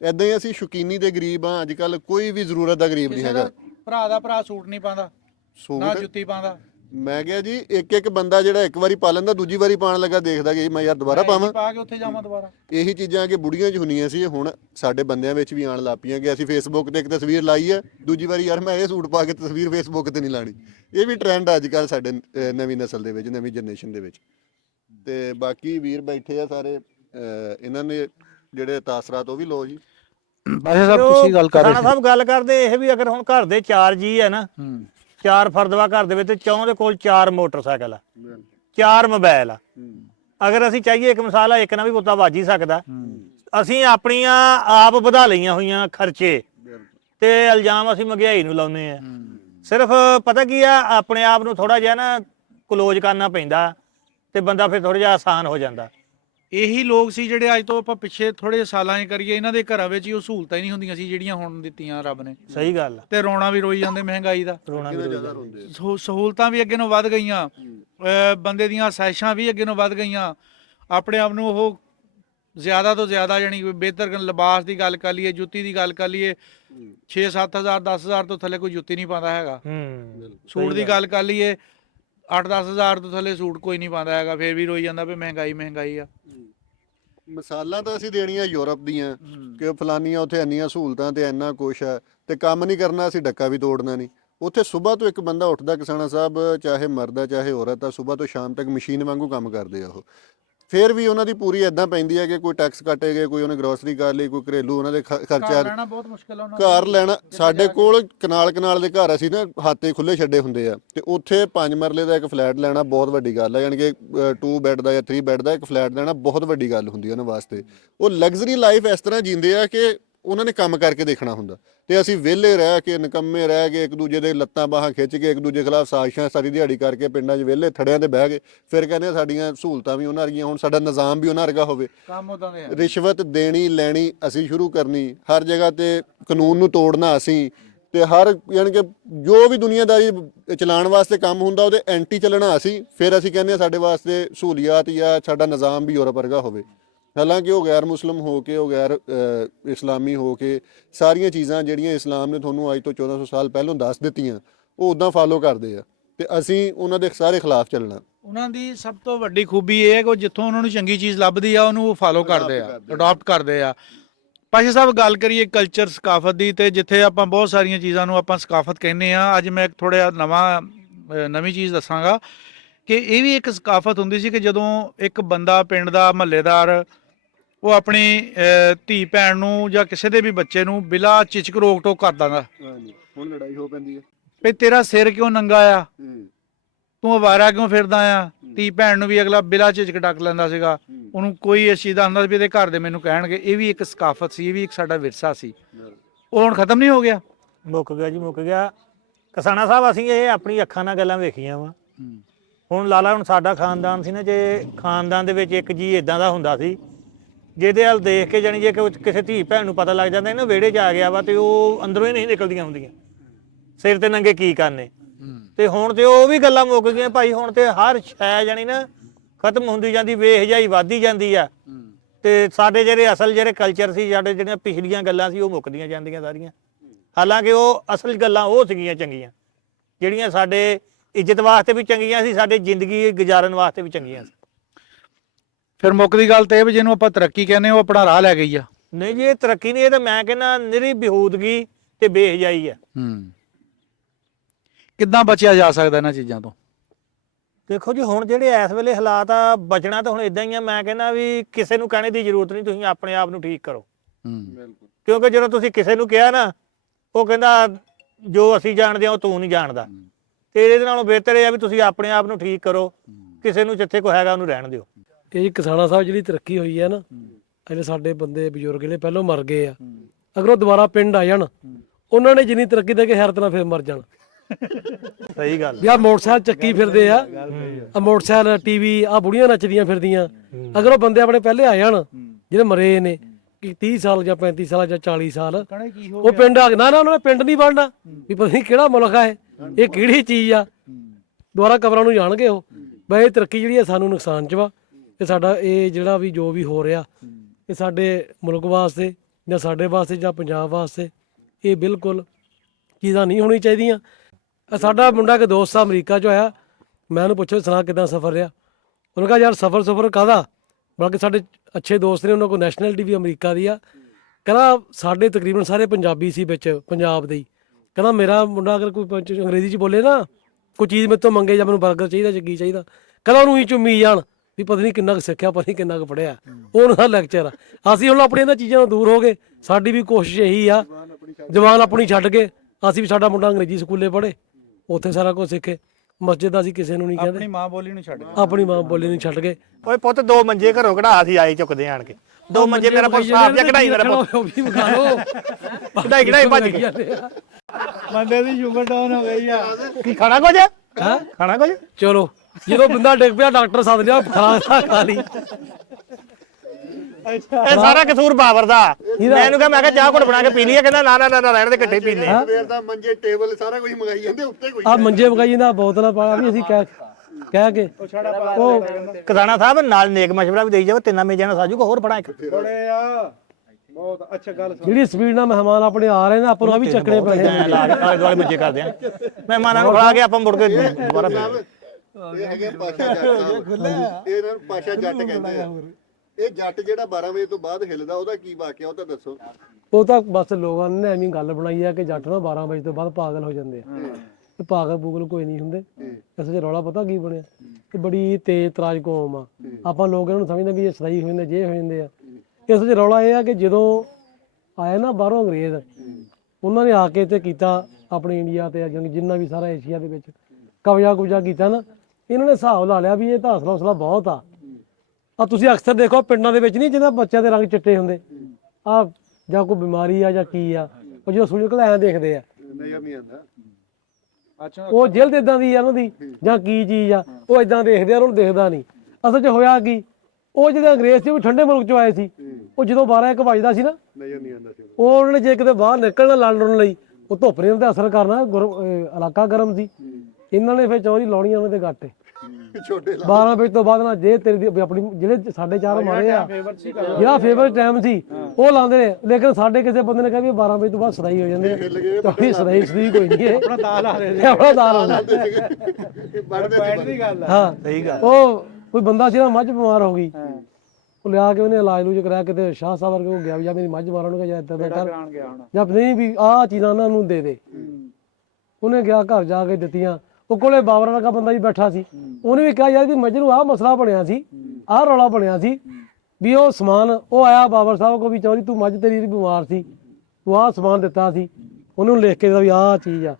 ਐਦਾਂ ਹੀ ਅਸੀਂ ਸ਼ੁਕੀਨੀ ਦੇ ਗਰੀਬ ਆ ਅੱਜ ਕੱਲ ਕੋਈ ਵੀ ਜ਼ਰੂਰਤ ਦਾ ਗਰੀਬ ਨਹੀਂ ਹੈਗਾ। ਭਰਾ ਦਾ ਭਰਾ ਸੂਟ ਨਹੀਂ ਪਾਉਂਦਾ ਸੂਟ ਜੁੱਤੀ ਪਾਉਂਦਾ। ਮੈਂ ਕਿਹਾ ਜੀ ਇੱਕ ਇੱਕ ਬੰਦਾ ਜਿਹੜਾ ਇੱਕ ਵਾਰੀ ਪਾ ਲੈਂਦਾ ਦੂਜੀ ਵਾਰੀ ਪਾਣ ਲੱਗਾ ਦੇਖਦਾ ਕਿ ਮੈਂ ਯਾਰ ਦੁਬਾਰਾ ਪਾਵਾਂ। ਪਾ ਕੇ ਉੱਥੇ ਜਾਵਾਂ ਦੁਬਾਰਾ। ਇਹੀ ਚੀਜ਼ਾਂ ਕਿ ਬੁੜੀਆਂ 'ਚ ਹੁੰਦੀਆਂ ਸੀ ਹੁਣ ਸਾਡੇ ਬੰਦਿਆਂ ਵਿੱਚ ਵੀ ਆਣ ਲੱਪੀਆਂ ਕਿ ਅਸੀਂ ਫੇਸਬੁੱਕ ਤੇ ਇੱਕ ਤਸਵੀਰ ਲਾਈ ਹੈ ਦੂਜੀ ਵਾਰੀ ਯਾਰ ਮੈਂ ਇਹ ਸੂਟ ਪਾ ਕੇ ਤਸਵੀਰ ਫੇਸਬੁੱਕ ਤੇ ਨਹੀਂ ਲਾਣੀ ਇਹ ਵੀ ਟ੍ਰੈਂਡ ਅੱਜ ਕੱਲ ਸਾਡੇ ਅਹ, ਨਵੀਂ ਨਸਲ ਦੇ ਵਿੱਚ ਨਵੀਂ ਜਨਰੇਸ਼ਨ ਦੇ ਵਿੱਚ। ਤੇ ਬਾਕੀ ਵੀਰ ਬੈਠੇ ਆ ਸਾਰੇ ਅਹ, ਇਹਨਾਂ ਨੇ ਜਿਹੜੇ ਤਾਸਰਾਤ ਉਹ ਵੀ ਲੋ ਜੀ। ਪਾਸ਼ਾ ਸਾਹਿਬ ਤੁਸੀਂ ਗੱਲ ਕਰ ਰਹੇ ਕਿਸਾਨਾ ਸਾਹਿਬ ਗੱਲ ਕਰਦੇ ਇਹ ਵੀ ਅਗਰ ਹੁਣ ਘਰ ਦੇ 4 ਜੀ ਹੈ ਨਾ ਹੂੰ। ਚਾਰ ਫਰਦਵਾ ਘਰ ਦੇ ਵਿੱਚ, ਚੌਂ ਦੇ ਕੋਲ ਚਾਰ ਮੋਟਰਸਾਈਕਲ ਆ। ਚਾਰ ਮੋਬਾਈਲ ਆ। ਅਗਰ ਅਸੀਂ ਚਾਹੀਏ ਇੱਕ ਮਿਸਾਲ ਆ, ਇੱਕ ਨਾਲ ਵੀ ਪੁੱਤਾ ਵੱਜ ਹੀ ਸਕਦਾ। ਅਸੀਂ ਆਪਣੀਆਂ ਆਪ ਵਧਾ ਲਈਆਂ ਹੋਈਆਂ ਖਰਚੇ। ਤੇ ਇਲਜ਼ਾਮ ਅਸੀਂ ਮਹਿੰਗਾਈ ਨੂੰ ਲਾਉਨੇ ਆ। ਸਿਰਫ ਪਤਾ ਕੀ ਆ, ਆਪਣੇ ਆਪ ਨੂੰ ਥੋੜਾ ਜਿਹਾ ਨਾ ਕਲੋਜ਼ ਕਰਨਾ ਪੈਂਦਾ ਤੇ ਬੰਦਾ ਫਿਰ ਥੋੜਾ ਜਿਹਾ ਆਸਾਨ ਹੋ ਜਾਂਦਾ। ਇਹੀ ਲੋਕ ਸੀ ਜਿਹੜੇ ਅੱਜ ਤੋਂ ਆਪਾਂ ਪਿੱਛੇ ਥੋੜੇ ਸਾਲਾਂ 'ਚ ਕਰੀਏ ਇਹਨਾਂ ਦੇ ਘਰਾਂ ਵਿੱਚ ਹੀ ਉਹ ਸਹੂਲਤਾਂ ਹੀ ਨਹੀਂ ਹੁੰਦੀਆਂ ਸੀ ਜਿਹੜੀਆਂ ਹੁਣ ਦਿੱਤੀਆਂ ਰੱਬ ਨੇ। ਸਹੀ ਗੱਲ ਆ। ਤੇ ਰੋਣਾ ਵੀ ਰੋਈ ਜਾਂਦੇ ਮਹਿੰਗਾਈ ਦਾ। ਰੋਣਾ ਵੀ ਸਹੂ- ਸਹੂਲਤਾਂ ਵੀ ਅੱਗੇ ਨੂੰ ਵੱਧ ਗਈਆਂ। ਅਹ ਬੰਦੇ ਦੀਆਂ ਸਾਇਸ਼ਾਂ ਵੀ ਅੱਗੇ ਨੂੰ ਵੱਧ ਗਈਆਂ। ਆਪਣੇ ਆਪ ਨੂੰ ਉਹ ਜ਼ਿਆਦਾ ਤੋਂ ਜ਼ਿਆਦਾ ਜਾਨੀ ਕਿ ਬਿਹਤਰ ਲਿਬਾਸ ਦੀ ਗੱਲ ਕਰ ਲਈਏ ਜੁੱਤੀ ਦੀ ਗੱਲ ਕਰ ਲਈਏ 6-7000 10000 ਤੋਂ ਥੱਲੇ ਕੋਈ ਜੁੱਤੀ ਨਹੀਂ ਪਾਉਂਦਾ ਹੈਗਾ। ਹੂੰ। ਸੂਟ ਦੀ ਗੱਲ ਕਰ ਲਈਏ 8-10000 ਤੋਂ ਥੱਲੇ ਸੂਟ ਕੋਈ ਨਹੀਂ ਪਾਉਂਦਾ ਹੈਗਾ ਫੇਰ ਵੀ ਰੋਈ ਜਾਂਦਾ ਵੀ ਮਹਿੰਗਾਈ ਮਹਿੰਗਾਈ ਆ। ਮਿਸਾਲਾਂ ਤਾਂ ਅਸੀਂ ਦੇਣੀਆਂ ਯੂਰਪ ਦੀਆਂ ਕਿ ਫਲਾਨੀਆਂ ਉੱਥੇ ਇੰਨੀਆਂ ਸਹੂਲਤਾਂ ਤੇ ਇੰਨਾ ਕੁਛ ਹੈ ਤੇ ਕੰਮ ਨਹੀਂ ਕਰਨਾ ਅਸੀਂ ਡੱਕਾ ਵੀ ਤੋੜਨਾ ਨਹੀਂ। ਉੱਥੇ ਸਵੇਰ ਤੋਂ ਇੱਕ ਬੰਦਾ ਉੱਠਦਾ ਕਿਸਾਨਾ ਸਾਹਿਬ ਚਾਹੇ ਮਰਦਾ ਚਾਹੇ ਔਰਤ ਆ ਸਵੇਰ ਤੋਂ ਸ਼ਾਮ ਤੱਕ ਮਸ਼ੀਨ ਵਾਂਗੂ ਕੰਮ ਕਰਦੇ ਆ ਉਹ। ਫਿਰ ਵੀ ਉਹਨਾਂ ਦੀ ਪੂਰੀ ਇਦਾਂ ਪੈਂਦੀ ਹੈ ਕਿ ਕੋਈ ਟੈਕਸ ਕੱਟੇ ਗਏ ਕੋਈ ਉਹਨੇ ਗਰੋਸਰੀ ਕਰ ਲਈ ਕੋਈ ਘਰੇਲੂ ਉਹਨਾਂ ਦੇ ਖ- ਖਰਚਾ ਬਹੁਤ ਮੁਸ਼ਕਲ ਆ ਉਹਨਾਂ ਘਰ ਲੈਣਾ ਸਾਡੇ ਕੋਲ ਕਨਾਲ ਕਨਾਲ ਦੇ ਘਰ ਅਸੀਂ ਨਾ ਹਾਤੇ ਖੁੱਲੇ ਛੱਡੇ ਹੁੰਦੇ ਆ ਤੇ ਉੱਥੇ 5 ਮਰਲੇ ਦਾ ਇੱਕ ਫਲੈਟ ਲੈਣਾ ਬਹੁਤ ਵੱਡੀ ਗੱਲ ਹੈ ਯਾਨੀ ਕਿ 2 ਬੈੱਡ ਦਾ ਜਾਂ 3 ਬੈੱਡ ਦਾ ਇੱਕ ਫਲੈਟ ਲੈਣਾ ਬਹੁਤ ਵੱਡੀ ਗੱਲ ਹੁੰਦੀ ਹੈ ਉਹਨਾਂ ਵਾਸਤੇ। ਉਹ ਲਗਜ਼ਰੀ ਲਾਈਫ ਇਸ ਤਰ੍ਹਾਂ ਜੀਂਦੇ ਆ ਕਿ ਉਹਨਾਂ ਨੇ ਕੰਮ ਕਰਕੇ ਦੇਖਣਾ ਹੁੰਦਾ। ਤੇ ਅਸੀਂ ਵਿਹਲੇ ਰਹਿ ਕੇ ਨਿਕੰਮੇ ਰਹਿ ਕੇ ਇੱਕ ਦੂਜੇ ਦੇ ਲੱਤਾਂ ਬਾਹਾਂ ਖਿੱਚ ਕੇ ਇੱਕ ਦੂਜੇ ਖਿਲਾਫ ਸਾਜ਼ਿਸ਼ਾਂ ਸਾਰੀ ਦਿਹਾੜੀ ਕਰਕੇ ਪਿੰਡਾਂ 'ਚ ਵਿਹਲੇ ਥੜਿਆਂ ਤੇ ਬਹਿ ਕੇ ਫਿਰ ਕਹਿੰਦੇ ਸਾਡੀਆਂ ਸਹੂਲਤਾਂ ਵੀ ਉਹਨਾਂ ਵਰਗੀਆਂ ਹੁਣ ਸਾਡਾ ਨਿਜ਼ਾਮ ਵੀ ਉਹਨਾਂ ਵਰਗਾ ਹੋਵੇ। ਕੰਮ ਉਦਾਂ ਦੇ ਆ ਰਿਸ਼ਵਤ ਦੇਣੀ ਲੈਣੀ ਅਸੀਂ ਸ਼ੁਰੂ ਕਰਨੀ ਹਰ ਜਗ੍ਹਾ ਤੇ ਕਾਨੂੰਨ ਨੂੰ ਤੋੜਨਾ ਅਸੀਂ ਤੇ ਹਰ ਯਾਨੀ ਕਿ ਜੋ ਵੀ ਦੁਨੀਆਦਾਰੀ ਚਲਾਉਣ ਵਾਸਤੇ ਕੰਮ ਹੁੰਦਾ ਉਹਦੇ ਐਂਟੀ ਚੱਲਣਾ ਅਸੀਂ ਫਿਰ ਅਸੀਂ ਕਹਿੰਦੇ ਆ ਸਾਡੇ ਵਾਸਤੇ ਸਹੂਲੀਅਤ ਜਾਂ ਸਾਡਾ ਨਿਜ਼ਾਮ ਵੀ ਯੂਰਪ ਵਰਗਾ ਹੋਵੇ। ਹਾਲਾਂਕਿ ਉਹ ਗੈਰ ਮੁਸਲਮ ਹੋ ਕੇ ਉਹ ਗੈਰ ਇਸਲਾਮੀ ਹੋ ਕੇ ਸਾਰੀਆਂ ਚੀਜ਼ਾਂ ਜਿਹੜੀਆਂ ਇਸਲਾਮ ਨੇ ਤੁਹਾਨੂੰ ਅੱਜ ਤੋਂ 1400 ਸਾਲ ਪਹਿਲਾਂ ਦੱਸ ਦਿੱਤੀਆਂ ਉਹ ਉਦਾਂ ਫਾਲੋ ਕਰਦੇ ਆ। ਤੇ ਅਸੀਂ ਉਹਨਾਂ ਦੇ ਸਾਰੇ ਖਿਲਾਫ ਚੱਲਣਾ। ਉਹਨਾਂ ਦੀ ਸਭ ਤੋਂ ਵੱਡੀ ਖੂਬੀ ਇਹ ਹੈ ਕਿ ਉਹ ਜਿੱਥੋਂ ਉਹਨਾਂ ਨੂੰ ਚੰਗੀ ਚੀਜ਼ ਲੱਭਦੀ ਆ ਉਹਨੂੰ ਉਹ ਫਾਲੋ ਕਰਦੇ ਆ। ਅਡਾਪਟ ਕਰਦੇ ਆ। ਪਾਸ਼ਾ ਸਾਹਿਬ ਗੱਲ ਕਰੀਏ ਕਲਚਰ ਸਕਾਫਤ ਦੀ ਤੇ ਜਿੱਥੇ ਆਪਾਂ ਬਹੁਤ ਸਾਰੀਆਂ ਚੀਜ਼ਾਂ ਨੂੰ ਆਪਾਂ ਸਕਾਫਤ ਕਹਿੰਦੇ ਆ ਅੱਜ ਮੈਂ ਇੱਕ ਥੋੜਾ ਨਵਾਂ ਨਵੀਂ ਚੀਜ਼ ਦੱਸਾਂਗਾ ਕਿ ਇਹ ਵੀ ਇੱਕ ਸਕਾਫਤ ਹੁੰਦੀ ਸੀ ਕਿ ਜਦੋਂ ਇੱਕ ਬੰਦਾ ਪਿੰਡ ਦਾ ਮਹੱਲੇਦਾਰ ਉਹ ਆਪਣੀ ਧੀ ਭੈਣ ਨੂੰ ਜਾਂ ਕਿਸੇ ਦੇ ਵੀ ਬੱਚੇ ਨੂੰ ਬਿਲਾ ਝਿਜਕ ਰੋਕ ਟੋਕ ਕਰ ਦਾਂਗਾ। ਹੁਣ ਲੜਾਈ ਹੋ ਪੈਂਦੀ ਹੈ। ਵੀ ਤੇਰਾ ਸਿਰ ਕਿਉਂ ਨੰਗਾ ਆ? ਤੂੰ ਅਵਾਰਾ ਕਿਉਂ ਫਿਰਦਾ ਆ? ਧੀ ਭੈਣ ਨੂੰ ਵੀ ਅਗਲਾ ਬਿਲਾ ਝਿਜਕ ਡੱਕ ਲੈਂਦਾ ਸੀਗਾ। ਉਹਨੂੰ ਕੋਈ ਇਸ ਚੀਜ਼ ਦਾ ਹੁੰਦਾ ਸੀ ਵੀ ਇਹਦੇ ਘਰ ਦੇ ਮੈਨੂੰ ਕਹਿਣਗੇ ਇਹ ਵੀ ਇੱਕ ਸਕਾਫਤ ਸੀ ਇਹ ਵੀ ਇੱਕ ਸਾਡਾ ਵਿਰਸਾ ਸੀ। ਉਹ ਹੁਣ ਖਤਮ ਨਹੀਂ ਹੋ ਗਿਆ? ਮੁੱਕ ਗਿਆ ਜੀ ਮੁੱਕ ਗਿਆ। ਕਿਸਾਨਾ ਸਾਹਿਬ ਅਸੀਂ ਇਹ ਆਪਣੀ ਅੱਖਾਂ ਨਾਲ ਗੱਲਾਂ ਵੇਖੀਆਂ ਵਾ। ਹੁਣ ਲਾਲਾ ਹੁਣ ਸਾਡਾ ਖਾਨਦਾਨ ਸੀ ਨਾ ਜੇ ਖਾਨਦਾਨ ਦੇ ਵਿੱਚ ਇੱਕ ਜੀ ਇਦਾਂ ਦਾ ਹੁੰਦਾ ਸੀ ਜਿਹਦੇ ਵੱਲ ਦੇਖ ਕੇ ਜਾਣੀ ਜੇ ਕਿਸੇ ਧੀ ਭੈਣ ਨੂੰ ਪਤਾ ਲੱਗ ਜਾਂਦਾ, ਇਹਨੂੰ ਵਿਹੜੇ 'ਚ ਆ ਗਿਆ ਵਾ ਤੇ ਉਹ ਅੰਦਰੋਂ ਹੀ ਨਹੀਂ ਨਿਕਲਦੀਆਂ ਹੁੰਦੀਆਂ। ਸਿਰ ਤੇ ਨੰਗੇ ਕੀ ਕਰਨੇ। ਤੇ ਹੁਣ ਤੇ ਉਹ ਵੀ ਗੱਲਾਂ ਮੁੱਕ ਗਈਆਂ ਭਾਈ, ਹੁਣ ਤੇ ਹਰ ਸ਼ੈ ਜਾਣੀ ਨਾ ਖਤਮ ਹੁੰਦੀ ਜਾਂਦੀ ਵੇਹਜਾਈ ਵੱਧਦੀ ਜਾਂਦੀ ਆ। ਤੇ ਸਾਡੇ ਜਿਹੜੇ ਅਸਲ ਜਿਹੜੇ ਕਲਚਰ ਸੀ, ਸਾਡੇ ਜਿਹੜੀਆਂ ਪਿਛਲੀਆਂ ਗੱਲਾਂ ਸੀ, ਉਹ ਮੁੱਕਦੀਆਂ ਜਾਂਦੀਆਂ ਸਾਰੀਆਂ। ਹਾਲਾਂਕਿ ਉਹ ਅਸਲ ਗੱਲਾਂ ਉਹ ਸੀਗੀਆਂ ਚੰਗੀਆਂ, ਜਿਹੜੀਆਂ ਸਾਡੇ ਇੱਜ਼ਤ ਵਾਸਤੇ ਵੀ ਚੰਗੀਆਂ ਸੀ, ਸਾਡੇ ਜ਼ਿੰਦਗੀ ਗੁਜ਼ਾਰਨ ਵਾਸਤੇ ਵੀ ਚੰਗੀਆਂ ਸੀ। ਫਿਰ ਮੁੱਕਦੀ ਗੱਲ ਤੇ ਇਹ ਵੀ ਜਿਹਨੂੰ ਆਪਾਂ ਤਰੱਕੀ ਕਹਿੰਦੇ ਉਹ ਆਪਣਾ ਰਾਹ ਲੈ ਗਈ ਆ। ਨਹੀਂ ਜੀ ਇਹ ਤਰੱਕੀ ਨਹੀਂ ਇਹ ਤਾਂ ਮੈਂ ਕਹਿੰਦਾ ਨਿਰੀ ਬੇਹੂਦਗੀ ਤੇ ਬੇਹਜਾਈ ਆ। ਹੂੰ। ਕਿੱਦਾਂ ਬਚਿਆ ਜਾ ਸਕਦਾ ਇਹਨਾਂ ਚੀਜ਼ਾਂ ਤੋਂ? ਦੇਖੋ ਜੀ ਹੁਣ ਜਿਹੜੇ ਇਸ ਵੇਲੇ ਹਾਲਾਤ ਆ ਬਚਣਾ ਤਾਂ ਹੁਣ ਇਦਾਂ ਹੀ ਆ ਮੈਂ ਕਹਿੰਦਾ ਵੀ ਕਿਸੇ ਨੂੰ ਕਹਿਣੇ ਦੀ ਜ਼ਰੂਰਤ ਨਹੀਂ ਤੁਸੀਂ ਆਪਣੇ ਆਪ ਨੂੰ ਠੀਕ ਕਰੋ। ਹੂੰ। ਬਿਲਕੁਲ ਕਿਉਂਕਿ ਜਦੋਂ ਤੁਸੀਂ ਕਿਸੇ ਨੂੰ ਕਿਹਾ ਨਾ ਉਹ ਕਹਿੰਦਾ ਜੋ ਅਸੀਂ ਜਾਣਦੇ ਆ ਉਹ ਤੂੰ ਨਹੀਂ ਜਾਣਦਾ। ਤੇ ਇਹਦੇ ਨਾਲੋਂ ਬਿਹਤਰ ਇਹ ਆ ਵੀ ਤੁਸੀਂ ਆਪਣੇ ਆਪ ਨੂੰ ਠੀਕ ਕਰੋ ਕਿਸੇ ਨੂੰ ਜਿੱਥੇ ਕੋ ਹੈਗਾ ਉਹਨੂੰ ਰਹਿਣ ਦਿਓ। ਇਹ ਜੀ ਕਿਸਾਨਾ ਸਾਹਿਬ ਜਿਹੜੀ ਤਰੱਕੀ ਹੋਈ ਹੈ ਨਾ ਜਿਹੜੇ ਸਾਡੇ ਬੰਦੇ ਬਜ਼ੁਰਗ ਜਿਹੜੇ ਪਹਿਲਾਂ ਮਰ ਗਏ ਆ। ਅਗਰ ਉਹ ਦੁਬਾਰਾ ਪਿੰਡ ਆ ਜਾਣ ਉਹਨਾਂ ਨੇ ਜਿੰਨੀ ਤਰੱਕੀ ਦੇ ਕੇ ਹੈਰਤ ਨਾਲ ਫਿਰ ਮਰ ਜਾਣ। ਸਹੀ ਗੱਲ ਵੀ ਆ ਮੋਟਰਸਾਈਕਲ ਚੱਕੀ ਫਿਰਦੇ ਆ। ਆ। ਮੋਟਰਸਾਈਕਲ ਟੀਵੀ ਆ ਬੁੜੀਆਂ ਨੱਚਦੀਆਂ ਫਿਰਦੀਆਂ। ਅਗਰ ਉਹ ਬੰਦੇ ਆਪਣੇ ਪਹਿਲੇ ਆ ਜਾਣ ਜਿਹੜੇ ਮਰੇ ਨੇ ਕਿ 30 ਸਾਲ ਜਾਂ 35 ਸਾਲ ਜਾਂ 40 ਸਾਲ ਉਹ ਪਿੰਡ ਆ ਨਾ ਨਾ ਉਹਨਾਂ ਨੇ ਪਿੰਡ ਨਹੀਂ ਬਣਨਾ ਵੀ ਪਤਾ ਨਹੀਂ ਕਿਹੜਾ ਮੁਲਕ ਆ ਇਹ ਇਹ ਕਿਹੜੀ ਚੀਜ਼ ਆ। ਦੁਬਾਰਾ ਕਬਰਾਂ ਨੂੰ ਜਾਣਗੇ ਉਹ। ਬਈ ਇਹ ਤਰੱਕੀ ਜਿਹੜੀ ਆ ਸਾਨੂੰ ਨੁਕਸਾਨ ਚ ਵਾ। ਤੇ ਸਾਡਾ ਇਹ ਜਿਹੜਾ ਵੀ ਜੋ ਵੀ ਹੋ ਰਿਹਾ, ਇਹ ਸਾਡੇ ਮੁਲਕ ਵਾਸਤੇ ਜਾਂ ਸਾਡੇ ਵਾਸਤੇ ਜਾਂ ਪੰਜਾਬ ਵਾਸਤੇ, ਇਹ ਬਿਲਕੁਲ ਚੀਜ਼ਾਂ ਨਹੀਂ ਹੋਣੀ ਚਾਹੀਦੀਆਂ। ਆਹ ਸਾਡਾ ਮੁੰਡਾ ਇੱਕ ਦੋਸਤ ਆ, ਅਮਰੀਕਾ ਚ ਆਇਆ। ਮੈਂ ਉਹਨੂੰ ਪੁੱਛਿਆ, ਸੁਣਾ ਕਿਦਾਂ ਸਫ਼ਰ ਰਿਹਾ? ਉਹਨੇ ਕਿਹਾ, ਯਾਰ ਸਫ਼ਰ ਸਫ਼ਰ ਕਾਹਦਾ? ਬਲਕਿ ਸਾਡੇ ਅੱਛੇ ਦੋਸਤ ਨੇ, ਉਹਨਾਂ ਕੋਲ ਨੈਸ਼ਨੈਲਿਟੀ ਵੀ ਅਮਰੀਕਾ ਦੀ ਆ। ਕਹਿੰਦਾ, ਸਾਡੇ ਤਕਰੀਬਨ ਸਾਰੇ ਪੰਜਾਬੀ ਸੀ ਵਿੱਚ, ਪੰਜਾਬ ਦੇ ਹੀ। ਕਹਿੰਦਾ, ਮੇਰਾ ਮੁੰਡਾ ਅਗਰ ਕੋਈ ਅੰਗਰੇਜ਼ੀ ਚ ਬੋਲੇ ਨਾ, ਕੋਈ ਚੀਜ਼ ਮੇਰੇ ਤੋਂ ਮੰਗੇ ਜਾਂ ਮੈਨੂੰ 버ਗਰ ਚਾਹੀਦਾ ਜਾਂ ਕੀ ਚਾਹੀਦਾ? ਕਹਿੰਦਾ, ਉਹਨੂੰ ਹੀ ਚੁੰਮੀ ਜਾਣ। ਵੀ ਪਤਾ ਨਹੀਂ ਕਿੰਨਾ ਕੁ ਸਿੱਖਿਆ ਪਤਾ ਨਹੀਂ ਕਿੰਨਾ ਕੁ ਪੜਿਆ ਉਹ ਉਹਨਾਂ ਦਾ ਲੈਕਚਰ ਆ। ਅਸੀਂ ਹੁਣ ਆਪਣੀਆਂ ਇਹਨਾਂ ਚੀਜ਼ਾਂ ਤੋਂ ਦੂਰ ਹੋ ਗਏ। ਸਾਡੀ ਵੀ ਕੋਸ਼ਿਸ਼ ਇਹੀ ਆ। ਜਵਾਨ ਆਪਣੀ ਛੱਡ ਕੇ ਅਸੀਂ ਵੀ ਸਾਡਾ ਮੁੰਡਾ ਅੰਗਰੇਜ਼ੀ ਸਕੂਲੇ ਪੜ੍ਹੇ। ਉੱਥੇ ਸਾਰਾ ਕੁਝ ਸਿੱਖੇ। ਮਸਜਿਦ ਦਾ ਅਸੀਂ ਕਿਸੇ ਨੂੰ ਨਹੀਂ ਕਹਿੰਦੇ। ਆਪਣੀ ਮਾਂ ਬੋਲੀ ਨੂੰ ਛੱਡ ਆਪਣੀ ਮਾਂ ਬੋਲੀ ਨੂੰ ਛੱਡ ਕੇ ਓਏ ਪੁੱਤ ਦੋ ਮੰਜੇ ਘਰੋਂ ਕਢਾ ਸੀ ਆਏ ਚੁੱਕਦੇ ਆਣ ਕੇ। ਦੋ ਮੰਜੇ ਮੇਰਾ ਪੁੱਤ ਸਾਫ਼ ਜਿਹਾ ਕਢਾਈ ਮੇਰਾ ਪੁੱਤ। ਉਹ ਵੀ ਵਿਖਾ ਲਓ। ਕਢਾਈ ਕਢਾਈ ਭੱਜ ਗਈ। ਬੰਦੇ ਦੀ ਸ਼ੂਗਰ ਡਾਊਨ ਹੋ ਗਈ ਆ। ਕੀ ਖਾਣਾ ਕੁਝ ਹਾਂ? ਖਾਣਾ ਕੁਝ ਚਲੋ। ਜਦੋਂ ਬੰਦਾ ਡਿੱਗ ਪਿਆ ਡਾਕਟਰ ਸੱਦ ਲਿਆ ਖਾ ਖਾ ਲਈ ਇਹ ਸਾਰਾ ਕਸੂਰ ਬਾਬਰ ਦਾ। ਮੈਨੂੰ ਕਹਾ ਮੈਂ ਕਿਹਾ ਚਾਹ ਘੁੱਟ ਬਣਾ ਕੇ ਪੀ ਲਈਏ ਕਹਿੰਦਾ ਨਾ ਨਾ ਨਾ ਨਾ ਰਹਿਣ ਦੇ ਘੱਟੇ ਪੀਨੇ ਆ। ਸਵੇਰ ਦਾ ਮੰਜੇ ਟੇਬਲ ਸਾਰਾ ਕੁਝ ਮੰਗਾਈ ਜਾਂਦੇ ਉੱਤੇ ਕੋਈ ਆ ਮੰਜੇ ਮਗਾਈ ਜਾਂਦਾ ਬੋਤਲਾਂ ਪਾ ਵੀ ਅਸੀਂ ਕਹਿ ਕਹਿ ਕੇ। ਉਹ ਕਜ਼ਾਨਾ ਸਾਹਿਬ ਨਾਲ ਨੇਕ ਮਸ਼ਵਰਾ ਵੀ ਦੇਈ ਜਾਓ ਤਿੰਨਾਂ ਮੇਜਾਂ ਨਾਲ ਸਾਜੂ ਕੋ ਹੋਰ ਬਣਾ ਇੱਕ। ਬੜੇ ਆ। ਬਹੁਤ ਅੱਛਾ ਗੱਲ ਜਿਹੜੀ ਸਪੀਡ ਨਾਲ ਮਹਿਮਾਨ ਆਪਣੇ ਆ ਰਹੇ ਨੇ ਆਪਾਂ ਨੂੰ ਆ ਵੀ ਚੱਕਣੇ ਪੈਣੇ। ਆ। ਲਾ ਕੇ ਆਲੇ ਦੁਆਲੇ ਮੰਜੇ ਕਰਦੇ ਆ। ਮਹਿਮਾਨਾਂ ਨੂੰ ਖੜਾ ਕੇ ਆਪਾਂ ਮੁੜ ਕੇ ਦੁਬਾਰਾ ਇਹ ਹੈਗੇ ਪਾਸ਼ਾ ਜੱਟ ਸਾਹਿਬ। ਇਹ ਇਹਨਾਂ ਨੂੰ ਪਾਸ਼ਾ ਜੱਟ ਕਹਿੰਦੇ ਆ। ਇਹ ਜੱਟ ਜਿਹੜਾ 12 ਵਜੇ ਤੋਂ ਬਾਅਦ ਹਿੱਲਦਾ ਉਹਦਾ ਕੀ ਵਾਕਿਆ ਉਹ ਤਾਂ ਦੱਸੋ। ਉਹ ਤਾਂ ਬਸ ਲੋਕਾਂ ਨੇ ਐਵੇਂ ਗੱਲ ਬਣਾਈ ਆ ਕਿ ਜੱਟ ਨਾ 12 ਵਜੇ ਤੋਂ ਬਾਅਦ ਪਾਗਲ ਹੋ ਜਾਂਦੇ ਆ। ਤੇ ਪਾਗਲ ਪੂਗਲ ਕੋਈ ਨਹੀਂ ਹੁੰਦੇ। ਇਸ ਚ ਰੌਲਾ ਪਤਾ ਕੀ ਬਣਿਆ? ਇਹ ਬੜੀ ਤੇਜ਼ ਤਰਾਜ ਕੌਮ ਆ। ਆਪਾਂ ਲੋਕ ਇਹਨਾਂ ਨੂੰ ਸਮਝਦੇ ਵੀ ਇਹ ਸਦਾਈ ਹੋ ਜਾਂਦੇ ਜੇ ਹੋ ਜਾਂਦੇ ਆ। ਇਸ ਚ ਰੌਲਾ ਇਹ ਆ ਕਿ ਜਦੋਂ ਆਏ ਨਾ ਬਾਹਰੋਂ ਅੰਗਰੇਜ਼ ਉਹਨਾਂ ਨੇ ਆ ਕੇ ਤੇ ਕੀਤਾ ਆਪਣੇ ਇੰਡੀਆ ਤੇ ਜਿੰਨਾ ਵੀ ਸਾਰਾ ਏਸ਼ੀਆ ਦੇ ਵਿੱਚ। ਕਬਜ਼ਾ ਕੁਬਜ਼ਾ ਕੀਤਾ ਨਾ। ਇਹਨਾਂ ਨੇ ਹਿਸਾਬ ਲਾ ਲਿਆ ਵੀ ਇਹ ਤਾਂ ਹੌਸਲਾ ਹੌਸਲਾ ਬਹੁਤ ਆ। ਆ ਤੁਸੀਂ ਅਕਸਰ ਦੇਖੋ ਪਿੰਡਾਂ ਦੇ ਵਿੱਚ ਨਹੀਂ ਜਿਹਨਾਂ ਬੱਚਿਆਂ ਦੇ ਰੰਗ ਚਿੱਟੇ ਹੁੰਦੇ। ਆ ਜਾਂ ਕੋਈ ਬਿਮਾਰੀ ਆ ਜਾਂ ਕੀ ਆ ਉਹ ਜਦੋਂ ਸੂਰਜ ਕੋਲ ਐਂ ਦੇਖਦੇ ਆ। ਨਜ਼ਰ ਨਹੀਂ ਆਉਂਦਾ। ਅੱਛਾ ਉਹ ਇਦਾਂ ਦੀ ਆ ਉਹਨਾਂ ਦੀ ਜਾਂ ਕੀ ਚੀਜ਼ ਆ ਉਹ ਇਦਾਂ ਦੇਖਦੇ ਆ ਉਹਨੂੰ ਦਿਖਦਾ ਨਹੀਂ। ਅਸਲ 'ਚ ਹੋਇਆ ਕੀ ਉਹ ਜਿਹੜੇ ਅੰਗਰੇਜ਼ ਸੀ ਉਹ ਠੰਡੇ ਮੁਲਕ 'ਚੋਂ ਆਏ ਸੀ। ਉਹ ਜਦੋਂ 12 ਇੱਕ ਵੱਜਦਾ ਸੀ ਨਾ ਨਜ਼ਰ ਨਹੀਂ ਆਉਂਦਾ ਸੀ। ਉਹ ਉਹਨਾਂ ਨੇ ਜੇ ਕਿਤੇ ਬਾਹਰ ਨਿਕਲਣਾ ਲੜਨ ਲਈ ਉਹ ਧੁੱਪ ਨੇ ਉਹਦੇ ਅਸਰ ਕਰਨਾ ਇਲਾਕਾ ਗਰਮ ਸੀ। ਇਹਨਾਂ ਨੇ ਫਿਰ ਚੌਰੀ ਲਾਉਣੀਆਂ ਉਹਨਾਂ ਦੇ ਗੱਟੇ ਛੋਟੇ 12 ਵਜੇ ਤੋਂ ਬਾਅਦ ਨਾ ਜੇ ਤੇਰੀ ਦੀ- ਵੀ ਆਪਣੀ ਜਿਹੜੇ ਸਾਡੇ ਚਾਰ ਮਾਰੇ ਆ ਜਿਹੜਾ ਫੇਵਰਟ ਟਾਈਮ ਸੀ ਉਹ ਲਾਉਂਦੇ ਨੇ ਲੇਕਿਨ ਸਾਡੇ ਕਿਸੇ ਬੰਦੇ ਨੇ ਕਿਹਾ ਵੀ 12 ਵਜੇ ਤੋਂ ਬਾਅਦ ਸਦਾਈ ਹੋ ਜਾਂਦੇ ਨੇ ਤਾਂ ਸਦਾਈ ਸਦੀ ਕੋਈ ਨਹੀਂ ਹੈ। ਆਪਣਾ ਦਾਲ ਆ ਰਿਹਾ ਆਪਣਾ ਦਾਲ ਆ ਰਿਹਾ ਵੱਢਦੇ ਸੀ। ਗੱਲ ਹਾਂ। ਸਹੀ ਗੱਲ ਉਹ ਕੋਈ ਬੰਦਾ ਸੀ ਨਾ ਮੱਝ ਬਿਮਾਰ ਹੋ ਗਈ। ਉਹ ਲਿਆ ਕੇ ਉਹਨੇ ਇਲਾਜ ਲੂਜ ਕਰਾਇਆ ਕਿਤੇ ਸ਼ਾਹ ਸਾਹਿਬ ਵਰਗੇ ਉਹ ਗਿਆ ਵੀ ਜਾਂ ਮੇਰੀ ਮੱਝ ਮਾਰਨ ਨੂੰ ਜਾਂ ਇਦਾਂ ਦਾ ਕਰ ਕਰਾਣ ਗਿਆ ਹੁਣ। ਜਾਂ ਨਹੀਂ ਵੀ ਆਹ ਚੀਜ਼ਾਂ ਉਹਨਾਂ ਨੂੰ ਦੇ ਦੇ। ਉਹਨੇ ਗਿਆ ਘਰ ਜਾ ਕੇ ਦਿੱਤੀਆਂ। ਉਹ ਕੋਲੇ ਬਾਬਰ ਵਰਗਾ ਬੰਦਾ ਵੀ ਬੈਠਾ ਸੀ। ਉਹਨੇ ਵੀ ਕਿਹਾ ਯਾਰ ਵੀ ਮੱਝ ਆਹ ਮਸਲਾ ਬਣਿਆ ਸੀ, ਆਹ ਰੌਲਾ ਬਣਿਆ ਸੀ ਵੀ ਉਹ ਸਮਾਨ, ਉਹ ਆਇਆ ਬਾਬਰ ਸਾਹਿਬ ਕੋ ਵੀ ਚੌਰੀ ਤੂੰ ਮੱਝ ਤੇਰੀ ਬਿਮਾਰ ਸੀ, ਤੂੰ ਆਹ ਸਮਾਨ ਦਿੱਤਾ ਸੀ। ਉਹਨੂੰ ਲਿਖ ਕੇ ਦਿੱਤਾ ਵੀ ਆਹ ਚੀਜ਼ ਆ।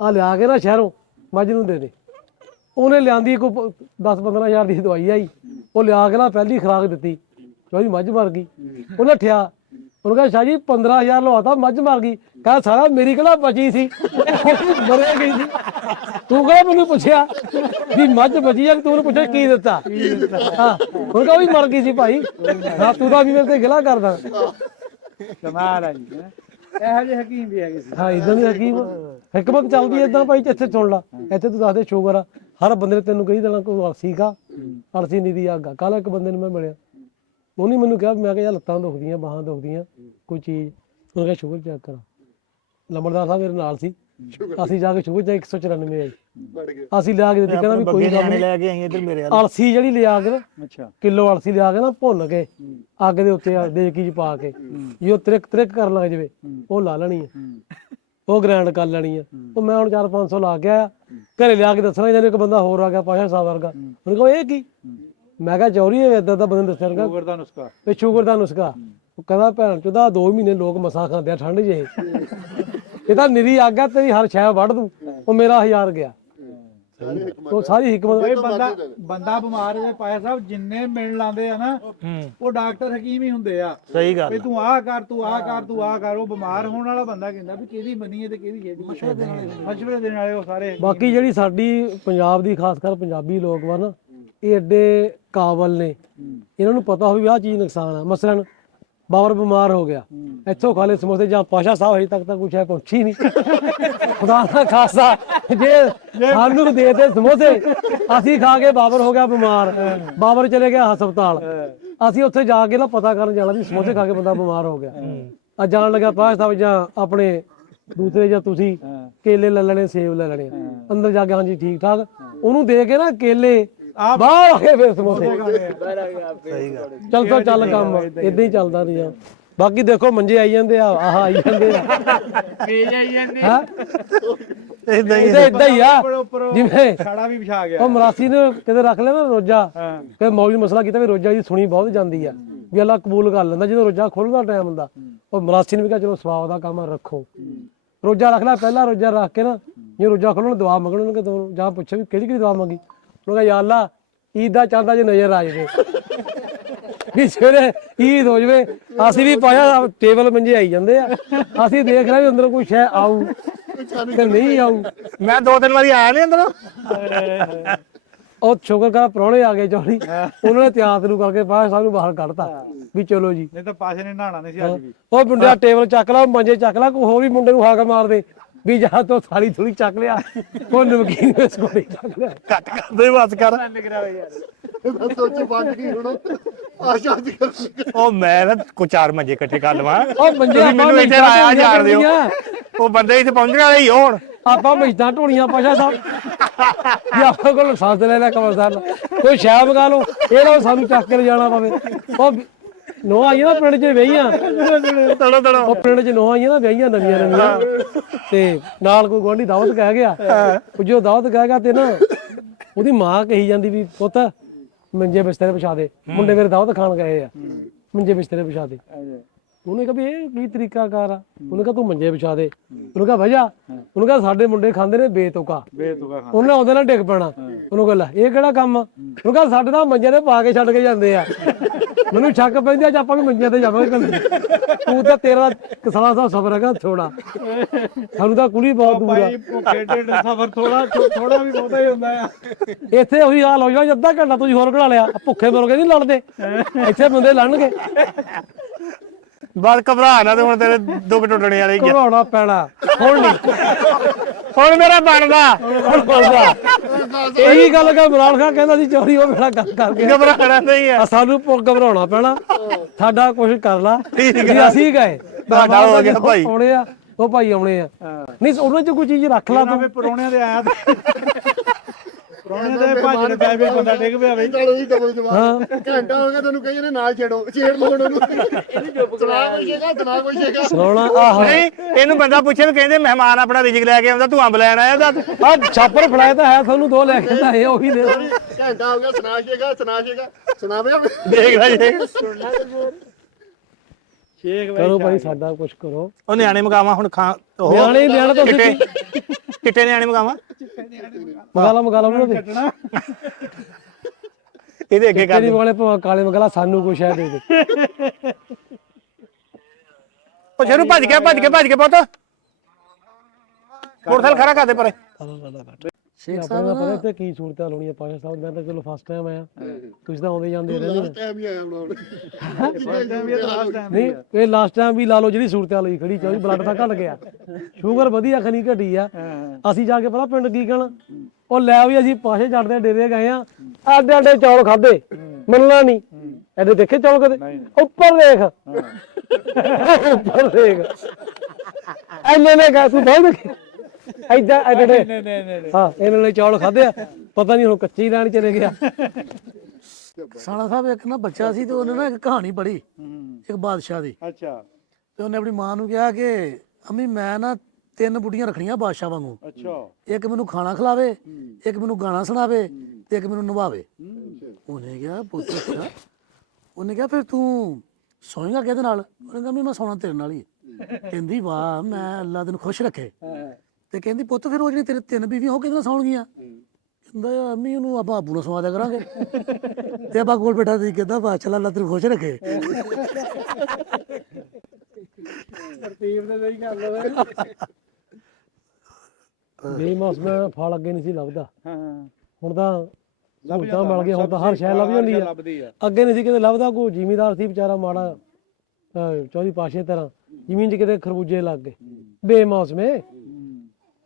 ਆ ਲਿਆ ਕੇ ਨਾ ਸ਼ਹਿਰੋਂ ਮੱਝ ਨੂੰ ਦੇ ਦੇ। ਉਹਨੇ ਲਿਆਂਦੀ ਕੋਈ 10 15000 ਦੀ ਦਵਾਈ ਆਈ। ਉਹ ਲਿਆ ਕੇ ਨਾ ਪਹਿਲੀ ਖੁਰਾਕ ਦਿੱਤੀ। ਚੋਰੀ ਮੱਝ ਮਰ ਗਈ। ਉਹ ਨੱਠਿਆ ਉਹਨੂੰ ਕਹਿੰਦਾ ਸ਼ਾਹ ਜੀ 15000 ਲਵਾਤਾ ਮੱਝ ਮਰ ਗਈ। ਕਹਿੰਦਾ ਸਾਰਾ ਮੇਰੀ ਕਿਹੜਾ ਬਚੀ ਸੀ? ਮਰੇ ਗਈ ਸੀ। ਤੂੰ ਕਿਹੜਾ ਮੈਨੂੰ ਪੁੱਛਿਆ ਵੀ ਮੱਝ ਬਚੀ ਆ ਕਿ ਤੂੰ ਉਹਨੂੰ ਪੁੱਛਿਆ ਕੀ ਦਿੱਤਾ? ਹਾਂ ਉਹ ਕਹਿੰਦਾ ਵੀ ਮਰ ਗਈ ਸੀ ਭਾਈ। ਹਾਂ ਤੂੰ ਤਾਂ ਵੀ ਮੇਰੇ ਤੇ ਗਿਲਾ ਕਰਦਾ। ਕਮਾਲ ਆ ਜੀ ਹੈਂ। ਇਹੋ ਜਿਹੇ ਹਕੀਮ ਵੀ ਹੈਗੇ ਸੀ। ਹਾਂ ਇਦਾਂ ਦੀ ਹਕੀਮ। ਹਕਮਤ ਚੱਲਦੀ ਇਦਾਂ ਭਾਈ ਇੱਥੇ ਸੁਣ ਲਾ। ਇੱਥੇ ਤੂੰ ਦੱਸ ਦੇ ਸ਼ੂਗਰ ਆ। ਹਰ ਬੰਦੇ ਨੇ ਤੈਨੂੰ ਕਹੀ ਦੇਣਾ ਕੋਈ ਅਲਸੀ ਕਾ ਅਲਸੀ ਨਹੀਂ ਦੀ ਅੱਗ ਕੱਲ ਇੱਕ ਬੰਦੇ ਨੂੰ ਮੈਂ ਮਿਲਿਆ। ਉਹਨੇ ਮੈਨੂੰ ਕਿਹਾ ਮੈਂ ਕਿਹਾ ਯਾਰ ਲੱਤਾਂ ਦੁਖਦੀਆਂ ਬਾਹਾਂ ਦੁਖਦੀਆਂ ਕੋਈ ਚੀਜ਼। ਉਹਨੇ ਕਿਹਾ ਸ਼ੂਗਰ ਚੈੱਕ ਕਰਾ। ਲੰਬੜਦਾਰ ਸਾਹਿਬ ਮੇਰੇ ਨਾਲ ਸੀ। ਅਸੀਂ ਜਾ ਕੇ ਸ਼ੂਗਰ ਚੈੱਕ 194 ਆਈ ਅਸੀਂ ਲਿਆ ਕੇ ਦਿੱਤੀ ਕਹਿੰਦਾ ਵੀ ਕੋਈ ਗੱਲ ਨਹੀਂ। ਲੈ ਕੇ ਆਈ ਇੱਧਰ ਮੇਰੇ ਵੱਲ। ਅਲਸੀ ਜਿਹੜੀ ਲਿਆ ਕੇ ਨਾ ਅੱਛਾ। ਕਿਲੋ ਅਲਸੀ ਲਿਆ ਕੇ ਨਾ ਭੁੰਨ ਕੇ ਅੱਗ ਦੇ ਉੱਤੇ ਦੇਗੀ ਚ ਪਾ ਕੇ। ਜੇ ਉਹ ਤ੍ਰਿਕ ਤ੍ਰਿਕ ਕਰਨ ਲੱਗ ਜਵੇ ਉਹ ਲਾ ਲੈਣੀ ਹੈ। ਉਹ ਗ੍ਰਾਈਂਡ ਕਰ ਲੈਣੀ ਹੈ। ਉਹ ਮੈਂ ਹੁਣ 4-500 ਲਾ ਕੇ ਆਇਆ। ਘਰੇ ਲਿਆ ਕੇ ਦੱਸਣਾ ਜਦੋਂ ਇੱਕ ਬੰਦਾ ਹੋਰ ਆ ਗਿਆ ਪਾਸ਼ਾ ਸਾਹਿਬ ਵਰਗਾ। ਉਹਨੇ ਕਿਹਾ ਇਹ ਕੀ? ਮੈਂ ਕਿਹਾ ਚੌਰੀ ਹੈ ਇਦਾਂ ਦਾ ਬੰਦੇ ਦੱਸਿਆ ਰਗਾ ਸ਼ੂਗਰ ਦਾ ਨੁਸਖਾ। ਇਹ ਸ਼ੂਗਰ ਦਾ ਨੁਸਖਾ। ਉਹ ਕਹਿੰਦਾ ਭੈਣ ਚੋਦਾ 2 ਮਹੀਨੇ ਲੋਕ ਮਸਾ ਖਾਂਦੇ ਆ ਠੰਡ ਜਿਹੇ। ਇਹ ਤਾਂ ਨਿਰੀ ਅੱਗ ਆ ਤੇਰੀ ਹਰ ਸ਼ੈ ਵੜ ਦੂੰ। ਉਹ ਮੇਰਾ ਹਜ਼ਾਰ ਗਿਆ। ਸਾਰੇ ਹਕਮਤ ਉਹ ਸਾਰੀ ਹਕਮਤ ਇਹ ਬੰਦਾ ਬੰਦਾ ਬਿਮਾਰ ਹੈ ਪਾਇਆ ਸਾਹਿਬ ਜਿੰਨੇ ਮਿਲਣ ਲਾਉਂਦੇ ਆ ਨਾ ਹੂੰ। ਉਹ ਡਾਕਟਰ ਹਕੀਮ ਹੀ ਹੁੰਦੇ ਆ। ਸਹੀ ਗੱਲ ਵੀ ਤੂੰ ਆਹ ਕਰ ਤੂੰ ਆਹ ਕਰ ਤੂੰ ਆਹ ਕਰ ਉਹ ਬਿਮਾਰ ਹੋਣ ਵਾਲਾ ਬੰਦਾ ਕਹਿੰਦਾ ਵੀ ਕਿਹਦੀ ਮੰਨੀਏ ਤੇ ਕਿਹਦੀ ਛੇਦੀ ਮਸ਼ਵਰੇ ਦੇਣ ਵਾਲੇ ਉਹ ਸਾਰੇ। ਬਾਕੀ ਜਿਹੜੀ ਸਾਡੀ ਪੰਜਾਬ ਦੀ ਖਾਸ ਕਰ ਪੰਜਾਬੀ ਲੋਕ ਵਾ ਨਾ ਇਹ ਐਡੇ ਕਾਬਲ ਨੇ। ਇਹਨਾਂ ਨੂੰ ਪਤਾ ਹੋਵੇ ਵੀ ਆਹ ਚੀਜ਼ ਨੁਕਸਾਨ ਆ। ਮਸਲਨ ਬਾਬਰ ਬਿਮਾਰ ਹੋ ਗਿਆ। ਇੱਥੋਂ ਖਾਲੇ ਸਮੋਸੇ ਜਾਂ ਪਾਸ਼ਾ ਸਾਹਿਬ ਹਜੇ ਤੱਕ ਤਾਂ ਕੁਛ ਹੈ ਪਹੁੰਚੀ ਨਹੀਂ। ਖੁਦਾ ਦਾ ਖਾਸਾ ਜੇ ਸਾਨੂੰ ਦੇ ਦੇ ਸਮੋਸੇ ਅਸੀਂ ਖਾ ਕੇ ਬਾਬਰ ਹੋ ਗਿਆ ਬਿਮਾਰ। ਬਾਬਰ ਚਲੇ ਗਿਆ ਹਸਪਤਾਲ। ਅਸੀਂ ਉੱਥੇ ਜਾ ਕੇ ਨਾ ਪਤਾ ਕਰਨ ਜਾਣਾ ਵੀ ਸਮੋਸੇ ਖਾ ਕੇ ਬੰਦਾ ਬਿਮਾਰ ਹੋ ਗਿਆ। ਆ ਜਾਣ ਲੱਗਾ ਪਾਸ਼ਾ ਸਾਹਿਬ ਜਾਂ ਆਪਣੇ ਦੂਸਰੇ ਜਾਂ ਤੁਸੀਂ ਕੇਲੇ ਲੈ ਲੈਣੇ ਸੇਬ ਲੈ ਲੈਣੇ। ਅੰਦਰ ਜਾ ਕੇ ਹਾਂਜੀ ਠੀਕ ਠਾਕ ਉਹਨੂੰ ਦੇ ਕੇ ਨਾ ਕੇਲੇ ਬਾਹਰ ਆ ਕੇ ਫਿਰ ਸਮੋਸੇ। ਸਹੀ ਗੱਲ। ਚੱਲ ਤਾਂ ਚੱਲ ਕੰਮ। ਇਦਾਂ ਹੀ ਚੱਲਦਾ ਨਹੀਂ ਆ ਬਾਕੀ ਦੇਖੋ ਮੰਜੇ ਆਈ ਜਾਂਦੇ ਆ ਆਹ ਆਈ ਜਾਂਦੇ ਆ। ਵੇਚ ਆਈ ਜਾਂਦੇ ਹਾਂ। ਇਦਾਂ ਹੀ ਇਦਾਂ ਇਦਾਂ ਹੀ ਆ। ਜਿਵੇਂ ਛਾੜਾ ਵੀ ਵਿਛਾ ਗਿਆ। ਉਹ ਮਰਾਸੀ ਨੇ ਕਿਤੇ ਰੱਖ ਲਿਆ ਨਾ ਰੋਜਾ। ਕਿ ਮੌਲੀ ਮਸਲਾ ਕੀਤਾ ਵੀ ਰੋਜਾ ਦੀ ਸੁਣੀ ਬਹੁਤ ਜਾਂਦੀ ਆ। ਵੀ ਅੱਲਾ ਕਬੂਲ ਕਰ ਲੈਂਦਾ ਜਦੋਂ ਰੋਜਾ ਖੋਲ੍ਹਦਾ ਟਾਈਮ ਹੁੰਦਾ। ਉਹ ਮਰਾਸੀ ਨੇ ਵੀ ਕਿਹਾ ਚਲੋ ਸਵਾਬ ਦਾ ਕੰਮ ਆ, ਰੱਖੋ। ਰੋਜਾ ਰੱਖ ਲੈ ਪਹਿਲਾ ਰੋਜਾ ਰੱਖ ਕੇ ਨਾ ਜੇ ਰੋਜਾ ਖੋਲਣ ਦੁਆ ਮੰਗਣ ਉਹਨੂੰ ਕਿ ਜਾਂ ਪੁੱਛਿਆ ਵੀ ਕਿਹੜੀ ਕਿਹੜੀ ਦੁਆ ਮੰਗੀ? ਉਹਨੇ ਕਿਹਾ ਯਾ ਅੱਲਾ ਈਦ ਦਾ ਚਾਂਦਾ ਜੇ ਨਜ਼ਰ ਆ ਜਾਵੇ। ਵੀ ਸਵੇਰੇ ਈਦ ਹੋ ਜਵੇ ਅਸੀਂ ਵੀ ਪਾਇਆ ਟੇਬਲ ਮੰਜੇ ਆਈ ਜਾਂਦੇ ਆ ਅਸੀਂ ਦੇਖ ਰਹੇ ਵੀ ਅੰਦਰ ਕੋਈ ਸ਼ੈ ਆਊ ਤੇ ਨਹੀਂ ਆਊ। ਮੈਂ ਦੋ ਤਿੰਨ ਵਾਰੀ ਆਇਆ ਨਹੀਂ ਅੰਦਰੋਂ। ਉਹ ਸ਼ੁਕਰ ਕਰ ਪ੍ਰਾਹੁਣੇ ਆ ਗਏ ਚੌੜੀ ਉਹਨਾਂ ਨੇ ਤਿਆਰ ਨੂੰ ਕਰਕੇ ਬਾਹਰ ਸਾਨੂੰ ਬਾਹਰ ਕੱਢਤਾ। ਵੀ ਚਲੋ ਜੀ। ਨਹੀਂ ਤਾਂ ਪਾਸ਼ੇ ਨੇ ਨਹਾਣਾ ਨਹੀਂ ਸੀ ਅੱਜ ਵੀ। ਉਹ ਮੁੰਡਿਆ ਟੇਬਲ ਚੱਕ ਲਾ ਮੰਜੇ ਚੱਕ ਲਾ ਕੋਈ ਹੋਰ ਵੀ ਮੁੰਡੇ ਨੂੰ ਹਾਕ ਮਾਰ ਦੇ। ਵੀ ਜਾਂ ਤੋਂ ਥਾਲੀ ਥੋੜੀ ਚੱਕ ਲਿਆ ਉਹ ਨਮਕੀਨ ਬਿਸਕੁਟ ਹੀ ਚੱਕ ਲਿਆ। ਕੱਟ ਕਰਦੇ ਬਸ ਕਰ। ਇਹਦਾ ਸੋਚ ਬੰਦ ਕੀ ਹੁਣ। ਆਸ਼ਾ ਦੀ ਕਰ ਉਹ ਮੈਂ ਨਾ ਕੋ ਚਾਰ ਮੰਜੇ ਇਕੱਠੇ ਕਰ ਲਵਾਂ। ਉਹ ਮੰਜੇ ਤੁਸੀਂ ਮੈਨੂੰ ਇੱਥੇ ਆਇਆ ਢੋਣੀਆਂ ਜਾਣ ਦਿਓ। ਉਹ ਬੰਦੇ ਇੱਥੇ ਪਹੁੰਚਣ ਵਾਲੇ ਹੀ ਹੋਣ। ਆਪਾਂ ਮਜਦਾਂ ਢੋਣੀਆਂ ਪਾਸ਼ਾ ਸਾਹਿਬ ਵੀ ਆਪਾਂ ਕੋਲ ਸਾਥ ਲੈ ਲੈ ਕਮਰ ਸਾਹਿਬ ਕੋਈ ਸ਼ਾਇ ਮਗਾ ਲਓ ਇਹ ਨਾ ਸਾਨੂੰ ਚੱਕ ਕੇ ਲਿਜਾਣਾ ਪਵੇ। ਉਹ ਨੋ ਆਈਆਂ ਨਾ ਪਿੰਡ 'ਚ ਵਈਆਂ ਤੜੋ ਤੜੋ ਉਹ ਪਿੰਡ 'ਚ ਨੋ ਆਈਆਂ ਨਾ ਵਿਆਹੀਆਂ ਨਵੀਆਂ ਨਵੀਆਂ। ਤੇ ਨਾਲ ਕੋਈ ਗੁਆਂਢੀ ਦਾਵਤ ਕਹਿ ਗਿਆ। ਉਹ ਜੋ ਦਾਵਤ ਕਹਿ ਗਿਆ ਤੇ ਨਾ ਉਹਦੀ ਮਾਂ ਕਹੀ ਜਾਂਦੀ ਵੀ ਪੁੱਤ ਮੰਜੇ ਬਿਸਤਰੇ ਵਿਛਾ ਦੇ। ਮੁੰਡੇ ਮੇਰੇ ਦਾਵਤ ਖਾਣ ਗਏ ਆ। ਮੰਜੇ ਬਿਸਤਰੇ ਵਿਛਾ ਦੇ। ਉਹਨੇ ਕਿਹਾ ਵੀ ਇਹ ਕੀ ਤਰੀਕਾ ਕਾਰ ਆ ਉਹਨੇ ਕਿਹਾ ਤੂੰ ਮੰਜੇ ਵਿਛਾ ਦੇ। ਉਹਨੇ ਕਿਹਾ ਵਜਾ। ਉਹਨੇ ਕਿਹਾ ਸਾਡੇ ਮੁੰਡੇ ਖਾਂਦੇ ਨੇ ਬੇਤੁਕਾ। ਉਹਨੇ ਉਹਦੇ ਨਾਲ ਡਿੱਗ ਪੈਣਾ। ਉਹਨੂੰ ਕਹਿੰਦਾ ਇਹ ਕਿਹੜਾ ਕੰਮ? ਉਹਨੂੰ ਕਹਿੰਦਾ ਸਾਡੇ ਤਾਂ ਮੰਜੇ ਤੇ ਪਾ ਕੇ ਛੱਡ ਕੇ ਜਾਂਦੇ ਆ। ਮੈਨੂੰ ਸ਼ੱਕ ਪੈਂਦੀ ਅੱਜ ਆਪਾਂ ਵੀ ਮੰਜਿਆਂ ਤੇ ਜਾਵਾਂਗੇ ਕੱਲ ਤੂੰ ਤਾਂ ਤੇਰਾ ਕਿਸਾਨਾ ਦਾ ਸਬਰ ਹੈਗਾ ਥੋੜਾ ਸਾਨੂੰ ਤਾਂ ਕੁੜੀ ਬਹੁਤ ਦੂਰ ਆ। ਭਾਈ ਢਿੱਡ ਸਫਰ ਥੋੜਾ ਥੋੜਾ ਵੀ ਬਹੁਤਾ ਹੀ ਹੁੰਦਾ ਆ। ਇੱਥੇ ਉਹੀ ਹਾਲ ਹੋ ਜਾਣਾ ਅੱਧਾ ਘੰਟਾ ਤੁਸੀਂ ਹੋਰ ਘੜਾ ਲਿਆ। ਭੁੱਖੇ ਮੁਰਗੇ ਨਹੀਂ ਲੜਦੇ। ਇੱਥੇ ਬੰਦੇ ਲੜਨਗੇ। ਬਸ ਘਬਰਾ ਨਾ ਤੇ ਹੁਣ ਤੇਰੇ ਦੁੱਖ ਟੁੱਟਣੇ ਵਾਲੇ ਹੀ ਆ। ਘਬਰਾਉਣਾ ਪੈਣਾ। ਹੁਣ ਨਹੀਂ ਹੁਣ ਮੇਰਾ ਬਣਦਾ। ਹੁਣ ਬੋਲਦਾ ਇਹੀ ਗੱਲ ਕਿ ਇਮਰਾਨ ਖਾਨ ਕਹਿੰਦਾ ਸੀ ਚੋਰੀ ਉਹ ਮੇਰਾ ਗੱਲ ਕਰ ਗਿਆ ਘਬਰਾਣਾ ਨਹੀਂ ਆ। ਆ ਸਾਨੂੰ ਪੁੱਗ ਘਬਰਾਉਣਾ ਪੈਣਾ। ਸਾਡਾ ਕੁਝ ਕਰ ਲਾ। ਠੀਕ ਵੀ ਅਸੀਂ ਗਏ। ਤੁਹਾਡਾ ਹੋ ਗਿਆ ਭਾਈ। ਆਉਣੇ ਆ ਉਹ ਭਾਈ ਆਉਣੇ ਆ। ਨਹੀਂ ਉਹਨਾਂ ਚ ਕੋਈ ਚੀਜ਼ ਰੱਖ ਲਾ ਤੂੰ। ਪਰੋਣਿਆਂ ਦੇ ਆਇਆ ਤੇ ਪਰੋਣਿਆਂ ਦੇ ਭੱਜਣ ਪੈ ਵੀ ਬੰਦਾ ਡਿੱਗ ਪਿਆ ਬਈ। ਚਲੋ ਜੀ ਡਬਲ ਜਵਾਬ। ਘੰਟਾ ਹੋ ਗਿਆ ਤੈਨੂੰ ਕਹੀ ਨੇ ਨਾਲ ਛੇੜੋ। ਛੇੜ ਲਓ ਉਹਨੂੰ। ਸੁਣਾ ਕੋਈ ਸ਼ੇਗਾ ਸੁਣਾ ਕੋਈ ਸ਼ੇਗਾ ਸੁਣਾਉਣਾ ਆਹ। ਨਹੀਂ ਇਹਨੂੰ ਬੰਦਾ ਪੁੱਛੇ ਵੀ ਕਹਿੰਦੇ ਮਹਿਮਾਨ ਆਪਣਾ ਰਿਜਕ ਲੈ ਕੇ ਆਉਂਦਾ ਤੂੰ ਅੰਬ ਲੈਣ ਆਇਆ ਦੱਸ ਆ ਛਾਪਰ ਫੜਾਇਆ ਤਾਂ ਹੈ ਤੁਹਾਨੂੰ ਦੋ ਲੈ ਕੇ ਤਾਂ ਇਹ ਉਹੀ ਦੇ। ਘੰਟਾ ਹੋ ਗਿਆ ਸੁਣਾ ਸ਼ੇਗਾ ਸੁਣਾ ਸ਼ੇਗਾ ਸੁਣਾਵੇ ਦੇਖ ਲੈ ਜੇ। ਸ਼ੇਖ ਕਰੋ ਭਾਈ ਸਾਡਾ ਕੁਝ ਕਰੋ। ਉਹ ਨਿਆਣੇ ਮਗਾਵਾ ਹੁਣ ਖਾ ਉਹ ਨਿਆਣੇ ਨਿਆਣੇ ਤਾਂ ਚਿੱਟੇ ਤੁਸੀਂ ਚਿੱਟੇ ਨਿਆਣੇ ਮਗਾਵਾ। ਮਗਾਲਾ ਮਗਾਲਾ ਉਹਨਾਂ ਦੇ। ਇਹਦੇ ਅੱਗੇ ਕਰ ਤੇਰੀ ਵਾਲੇ ਭਾਵੇਂ ਕਾਲੇ ਮਗਾਲਾ ਸਾਨੂੰ ਕੁਛ ਹੈ ਦੇ ਦੇ। ਉਹ ਸ਼ੇਰੂ ਭੱਜ ਗਿਆ ਭੱਜ ਕੇ ਭੱਜ ਕੇ ਪੁੱਤ। ਮੋਟਰਸਾਈਕਲ ਖੜਾ ਕਰ ਦੇ ਪਰੇ। ਸ਼ੇਖ ਸਾਹਿਬ ਦਾ ਪਤਾ ਇੱਥੇ ਕੀ ਸਹੂਲਤਾਂ ਲਾਉਣੀਆਂ ਪਾਸ਼ਾ ਸਾਹਿਬ ਮੈਂ ਤਾਂ ਚਲੋ ਫਸਟ ਟਾਈਮ ਆਇਆ। ਤੁਸੀਂ ਤਾਂ ਆਉਂਦੇ ਜਾਂਦੇ ਰਹਿੰਦੇ ਲਾਸਟ ਟਾਈਮ ਹੀ ਆਇਆ ਹੁਣ ਨਹੀਂ ਇਹ ਲਾਸਟ ਟਾਈਮ ਵੀ ਲਾ ਲਓ ਜਿਹੜੀ ਸੂਰਤਾਂ ਲਈ ਖੜੀ ਚੋਈ ਬਲੱਡ ਤਾਂ ਘਟ ਗਿਆ। ਸ਼ੂਗਰ ਵਧੀਆ ਖਣੀ ਘਟੀ ਆ। ਅਸੀਂ ਜਾ ਕੇ ਪਤਾ ਪਿੰਡ ਕੀ ਕਹਿਣਾ? ਉਹ ਲੈ ਵੀ ਅਸੀਂ ਪਾਸ਼ੇ ਜੱਟ ਦੇ ਡੇਰੇ ਗਏ ਆ। ਆਡੇ ਆਡੇ ਚੌਲ ਖਾਦੇ ਮੰਨਣਾ ਨਹੀਂ। ਐਡੇ ਦੇਖੇ ਚੌਲ ਕਦੇ? ਉੱਪਰ ਦੇਖ। ਉੱਪਰ ਦੇਖ। ਐਨੇ ਨੇ ਕਹਾ ਤੂੰ ਬਹੁਤ ਐਦਾਂ ਐਡੇ ਐਡੇ ਹਾਂ ਇਹਨਾਂ ਨੇ ਚੌਲ ਖਾਦੇ ਆ ਪਤਾ ਨਹੀਂ ਹੁਣ ਕੱਚੇ ਹੀ ਲੈਣ ਚਲੇ ਗਿਆ। ਸਾਲਾ ਸਾਹਿਬ ਇੱਕ ਨਾ ਬੱਚਾ ਸੀ ਤੇ ਉਹਨੇ ਨਾ ਇੱਕ ਕਹਾਣੀ ਪੜ੍ਹੀ ਇੱਕ ਬਾਦਸ਼ਾਹ ਦੀ। ਅੱਛਾ। ਤੇ ਉਹਨੇ ਆਪਣੀ ਮਾਂ ਨੂੰ ਕਿਹਾ ਕਿ ਅੰਮੀ ਮੈਂ ਨਾ ਤਿੰਨ ਬੁੱਢੀਆਂ ਰੱਖਣੀਆਂ ਬਾਦਸ਼ਾਹ ਵਾਂਗੂ। ਅੱਛਾ। ਇੱਕ ਮੈਨੂੰ ਖਾਣਾ ਖਿਲਾਵੇ ਇੱਕ ਮੈਨੂੰ ਗਾਣਾ ਸੁਣਾਵੇ ਤੇ ਇੱਕ ਮੈਨੂੰ ਨਵਾਵੇ। ਉਹਨੇ ਕਿਹਾ ਪੁੱਤ ਅੱਛਾ ਉਹਨੇ ਕਿਹਾ ਫਿਰ ਤੂੰ ਸੌਂਏਗਾ ਕਿਹਦੇ ਨਾਲ? ਉਹਨੇ ਕਿਹਾ ਮੈਂ ਸੌਣਾ ਤੇਰੇ ਨਾਲ ਹੀ। ਹੈ। ਕਹਿੰਦੀ ਵਾਹ ਮੈਂ ਅੱਲਾ ਤੈਨੂੰ ਖੁਸ਼ ਰੱਖੇ। ਤੇ ਕਹਿੰਦੀ ਪੁੱਤ ਫਿਰ ਉਹ ਜਿਹੜੀ ਤੇਰੇ ਤਿੰਨ ਬੀਵੀਆਂ ਉਹ ਕਿਹਦੇ ਨਾਲ ਸੌਣਗੀਆਂ? ਕਹਿੰਦਾ ਯਾਰ ਅੰਮੀ ਉਹਨੂੰ ਆਪਾਂ ਆਬੂ ਨਾਲ ਸਵਾ ਦਿਆ ਕਰਾਂਗੇ। ਤੇ ਆਪਾਂ ਕੋਲ ਬੈਠਾ ਸੀ ਕਹਿੰਦਾ ਚੱਲ ਅੱਲਾ ਤੈਨੂੰ ਖੁਸ਼ ਰੱਖੇ। ਬੇਮੌਸਮ ਫਲ ਅੱਗੇ ਨਹੀਂ ਸੀ ਲੱਭਦਾ। ਹਾਂ। ਹੁਣ ਤਾਂ ਸਹੂਲਤਾਂ ਮਿਲ ਗਈਆਂ ਹੁਣ ਤਾਂ ਹਰ ਸ਼ੈ ਲੱਭ ਜਾਂਦੀ ਆ। ਲੱਭਦੀ ਆ। ਅੱਗੇ ਨਹੀਂ ਸੀ ਕਿਤੇ ਲੱਭਦਾ ਕੋਈ ਜ਼ਿਮੀਦਾਰ ਸੀ ਵਿਚਾਰਾ ਮਾੜਾ ਚੌਧਰੀ ਪਾਸ਼ੇ ਤਰ੍ਹਾਂ ਜ਼ਮੀਨ 'ਚ ਕਿਤੇ ਖਰਬੂਜੇ ਲੱਗ ਗਏ। ਬੇਮੌਸਮੇ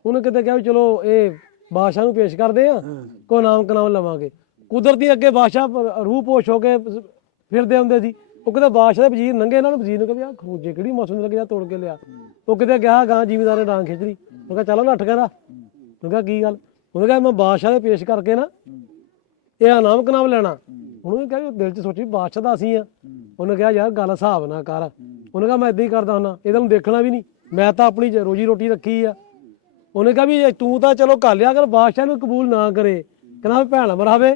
ਉਹਨੇ ਕਿਤੇ ਕਿਹਾ ਵੀ ਚਲੋ ਇਹ ਬਾਦਸ਼ਾਹ ਨੂੰ ਪੇਸ਼ ਕਰਦੇ ਆ ਕੋ ਨਾਮ ਕਨਾਮ ਲਵਾਂਗੇ। ਕੁਦਰਤੀ ਅੱਗੇ ਬਾਦਸ਼ਾਹ ਪ- ਰੂਹ ਪੋਸ਼ ਹੋ ਕੇ ਫਿਰਦੇ ਹੁੰਦੇ ਸੀ। ਉਹ ਕਿਤੇ ਬਾਦਸ਼ਾਹ ਦੇ ਵਜ਼ੀਰ ਨੰਗੇ ਇਹਨਾਂ ਨੂੰ ਵਜ਼ੀਰ ਨੂੰ ਕਹਿੰਦੇ ਆ ਖਰਬੂਜੇ ਕਿਹੜੀ ਮੌਸਮ ਲੱਗੇ ਜਾ ਤੋੜ ਕੇ ਲਿਆ। ਉਹ ਕਿਤੇ ਗਿਆ ਗਾਂ ਜ਼ਿਮੀਦਾਰ ਨੇ ਡਾਂਗ ਖਿੱਚ ਲਈ ਉਹ ਕਹਿੰਦਾ ਚਲੋ ਨੱਠ ਕਹਿੰਦਾ ਉਹ ਕਹਿੰਦਾ ਕੀ ਗੱਲ? ਉਹਨੇ ਕਿਹਾ ਮੈਂ ਬਾਦਸ਼ਾਹ ਦੇ ਪੇਸ਼ ਕਰਕੇ ਨਾ ਇਹ ਇਨਾਮ ਕਨਾਮ ਲੈਣਾ। ਉਹਨੂੰ ਕਿਹਾ ਦਿਲ 'ਚ ਸੋਚੀ ਬਾਦਸ਼ਾਹ ਦਾ ਅਸੀਂ ਆ। ਉਹਨੇ ਕਿਹਾ ਯਾਰ ਗੱਲ ਹਿਸਾਬ ਨਾ ਕਰ। ਉਹਨੇ ਕਿਹਾ ਮੈਂ ਇਦਾਂ ਹੀ ਕਰਦਾ ਹੁੰਦਾ। ਇਹਦਾ ਨੂੰ ਦੇਖਣਾ ਵੀ ਨਹੀਂ। ਮੈਂ ਤਾਂ ਆਪਣੀ ਰੋਜੀ ਰੋਟੀ ਰੱਖੀ ਆ। ਉਹਨੇ ਕਿਹਾ ਵੀ ਤੂੰ ਤਾਂ ਚਲੋ ਕਰ ਲਿਆ ਕਰ ਬਾਦਸ਼ਾਹ ਨੂੰ ਕਬੂਲ ਨਾ ਕਰੇ। ਕਹਿੰਦਾ ਭੈਣ ਮਰਾਵੇ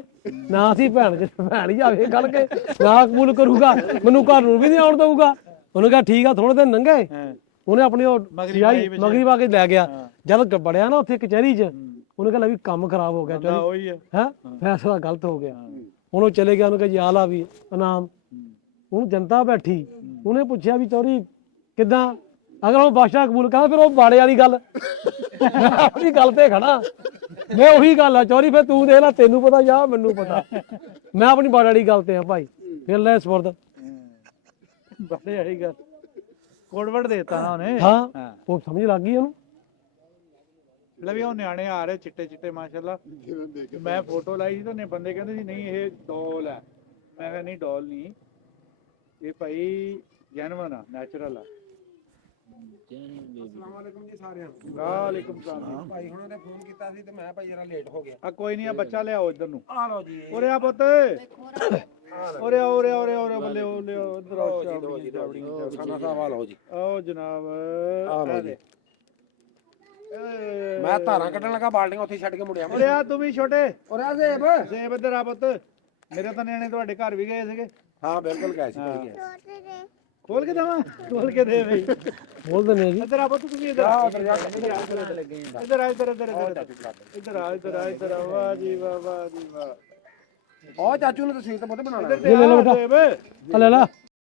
ਨਾ ਅਸੀਂ ਭੈਣ ਭੈਣ ਹੀ ਜਾਵੇ ਗੱਲ ਕੇ ਨਾ ਕਬੂਲ ਕਰੂਗਾ ਮੈਨੂੰ ਘਰ ਨੂੰ ਵੀ ਨਹੀਂ ਆਉਣ ਦਊਗਾ। ਉਹਨੇ ਕਿਹਾ ਠੀਕ ਆ ਥੋੜੇ ਦਿਨ ਲੰਘੇ। ਉਹਨੇ ਆਪਣੀ ਉਹ ਸਿਆਹੀ ਮਗਰੀ ਪਾ ਕੇ ਲੈ ਗਿਆ। ਜਦ ਬੜਿਆ ਨਾ ਉੱਥੇ ਕਚਹਿਰੀ 'ਚ ਉਹਨੇ ਕਿਹਾ ਵੀ ਕੰਮ ਖਰਾਬ ਹੋ ਗਿਆ ਆ। ਹੈ? ਫੈਸਲਾ ਗਲਤ ਹੋ ਗਿਆ। ਹੁਣ ਉਹ ਚਲੇ ਗਿਆ ਉਹਨੂੰ ਕਿਹਾ ਜੀ ਆ ਲਾ ਵੀ ਇਨਾਮ। ਹੁਣ ਜਨਤਾ ਬੈਠੀ। ਉਹਨੇ ਪੁੱਛਿਆ ਵੀ ਚੌਰੀ ਕਿਦਾਂ? ਅਗਰ ਉਹ ਬਾਦਸ਼ਾਹ ਕਬੂਲ ਕਹਿੰਦਾ ਫਿਰ ਉਹ ਬਾੜੇ ਵਾਲੀ ਗੱਲ। ਮੈਂ ਆਪਣੀ ਗੱਲ ਤੇ ਖੜਾ। ਮੈਂ ਉਹੀ ਗੱਲ ਆ ਚੌਰੀ ਫਿਰ ਤੂੰ ਦੇਖ ਲੈ ਤੈਨੂੰ ਪਤਾ ਜਾਂ ਮੈਨੂੰ ਪਤਾ। ਮੈਂ ਆਪਣੀ ਬਾੜੇ ਵਾਲੀ ਗੱਲ ਤੇ ਆ ਭਾਈ। ਫਿਰ ਲੈ ਸਪੁਰਦ। ਬੜੇ ਆਈ ਗੱਲ। ਕੋਡਵਰਡ ਦੇਤਾ ਨਾ ਉਹਨੇ। ਹਾਂ। ਉਹ ਸਮਝ ਲੱਗ ਗਈ ਉਹਨੂੰ? ਲੈ ਵੀ ਉਹ ਨਿਆਣੇ ਆ ਰਹੇ ਚਿੱਟੇ ਚਿੱਟੇ ਮਾਸ਼ਾਅੱਲਾ। ਮੈਂ ਫੋਟੋ ਲਾਈ ਸੀ ਤਾਂ ਨੇ ਬੰਦੇ ਕਹਿੰਦੇ ਸੀ ਨਹੀਂ ਇਹ ਡੋਲ ਹੈ ਮੈਂ ਕਿਹਾ ਨਹੀਂ ਡੋਲ ਨਹੀਂ। ਇਹ ਭਾਈ ਜੈਨਵਨ ਆ ਨੈਚੁਰਲ ਆ। ਵਾਲੇਕੁਮ ਸਲਾਮ। ਭਾਈ ਹੁਣ ਉਹਨੇ ਫੋਨ ਕੀਤਾ ਸੀ ਤੇ ਮੈਂ ਭਾਈ ਜਰਾ ਲੇਟ ਹੋ ਗਿਆ। ਆ ਕੋਈ ਨਹੀਂ ਆ ਬੱਚਾ ਲਿਆਓ ਇੱਧਰ ਨੂੰ। ਆ ਲਓ ਜੀ। ਉਰੇ ਆ ਪੁੱਤ। ਉਰੇ ਆ ਉਰੇ ਆ ਉਰੇ ਆ, ਉਰੇ ਆ, ਬੱਲੇ ਉਰੇ ਆ, ਇੱਧਰ ਆਓ ਚਾਵੜੀ ਚਾਵੜੀ ਖਾਣਾ ਸਾਹਿਬ ਆ ਲਓ ਜੀ ਆਓ ਜਨਾਬ। ਆ ਲਓ ਆ ਜੀ। ਦੇ। ਏ, ਮੈਂ ਧਾਰਾਂ ਕੱਢਣ ਲੱਗਾ ਬਾਲਟੀਆਂ ਉੱਥੇ ਛੱਡ ਕੇ ਮੁੜਿਆ ਉਰੇ ਆ ਤੂੰ ਵੀ ਛੋਟੇ। ਔਰ ਆ ਜ਼ੇਬ ਸੇਬ ਇੱਧਰ ਆ ਪੁੱਤ। ਮੇਰੇ ਤਾਂ ਨਿਆਣੇ ਤੁਹਾਡੇ ਘਰ ਵੀ ਗਏ ਸੀਗੇ। ਹਾਂ। ਬਿਲਕੁਲ ਗਏ ਸੀ। ਖੋਲ ਕੇ ਦਵਾਂ? ਖੋਲ ਕੇ ਦੇ ਬਈ। ਬੋਲ ਆ ਜੀ। ਇੱਧਰ ਆ ਪੁੱਤ ਤੁਸੀਂ ਇੱਧਰ। ਆ ਇੱਧਰ ਆ ਇੱਧਰ ਆ ਇੱਧਰ ਇੱਧਰ ਇੱਧਰ। ਇੱਧਰ ਆ ਇੱਧਰ ਆ ਇੱਧਰ ਆ ਇੱਧਰ ਆ। ਵਾਹ ਜੀ ਵਾਹ ਵਾਹ ਜੀ ਵਾਹ। ਉਹ ਚਾਚੂ ਨੇ ਤਸਵੀਰ ਤਾਂ ਬਹੁਤੇ ਬਣਾਉਣਾ ਇੱਧਰ ਤੇ ਆ ਸੇਬ ਆ ਲੈ ਲਾ।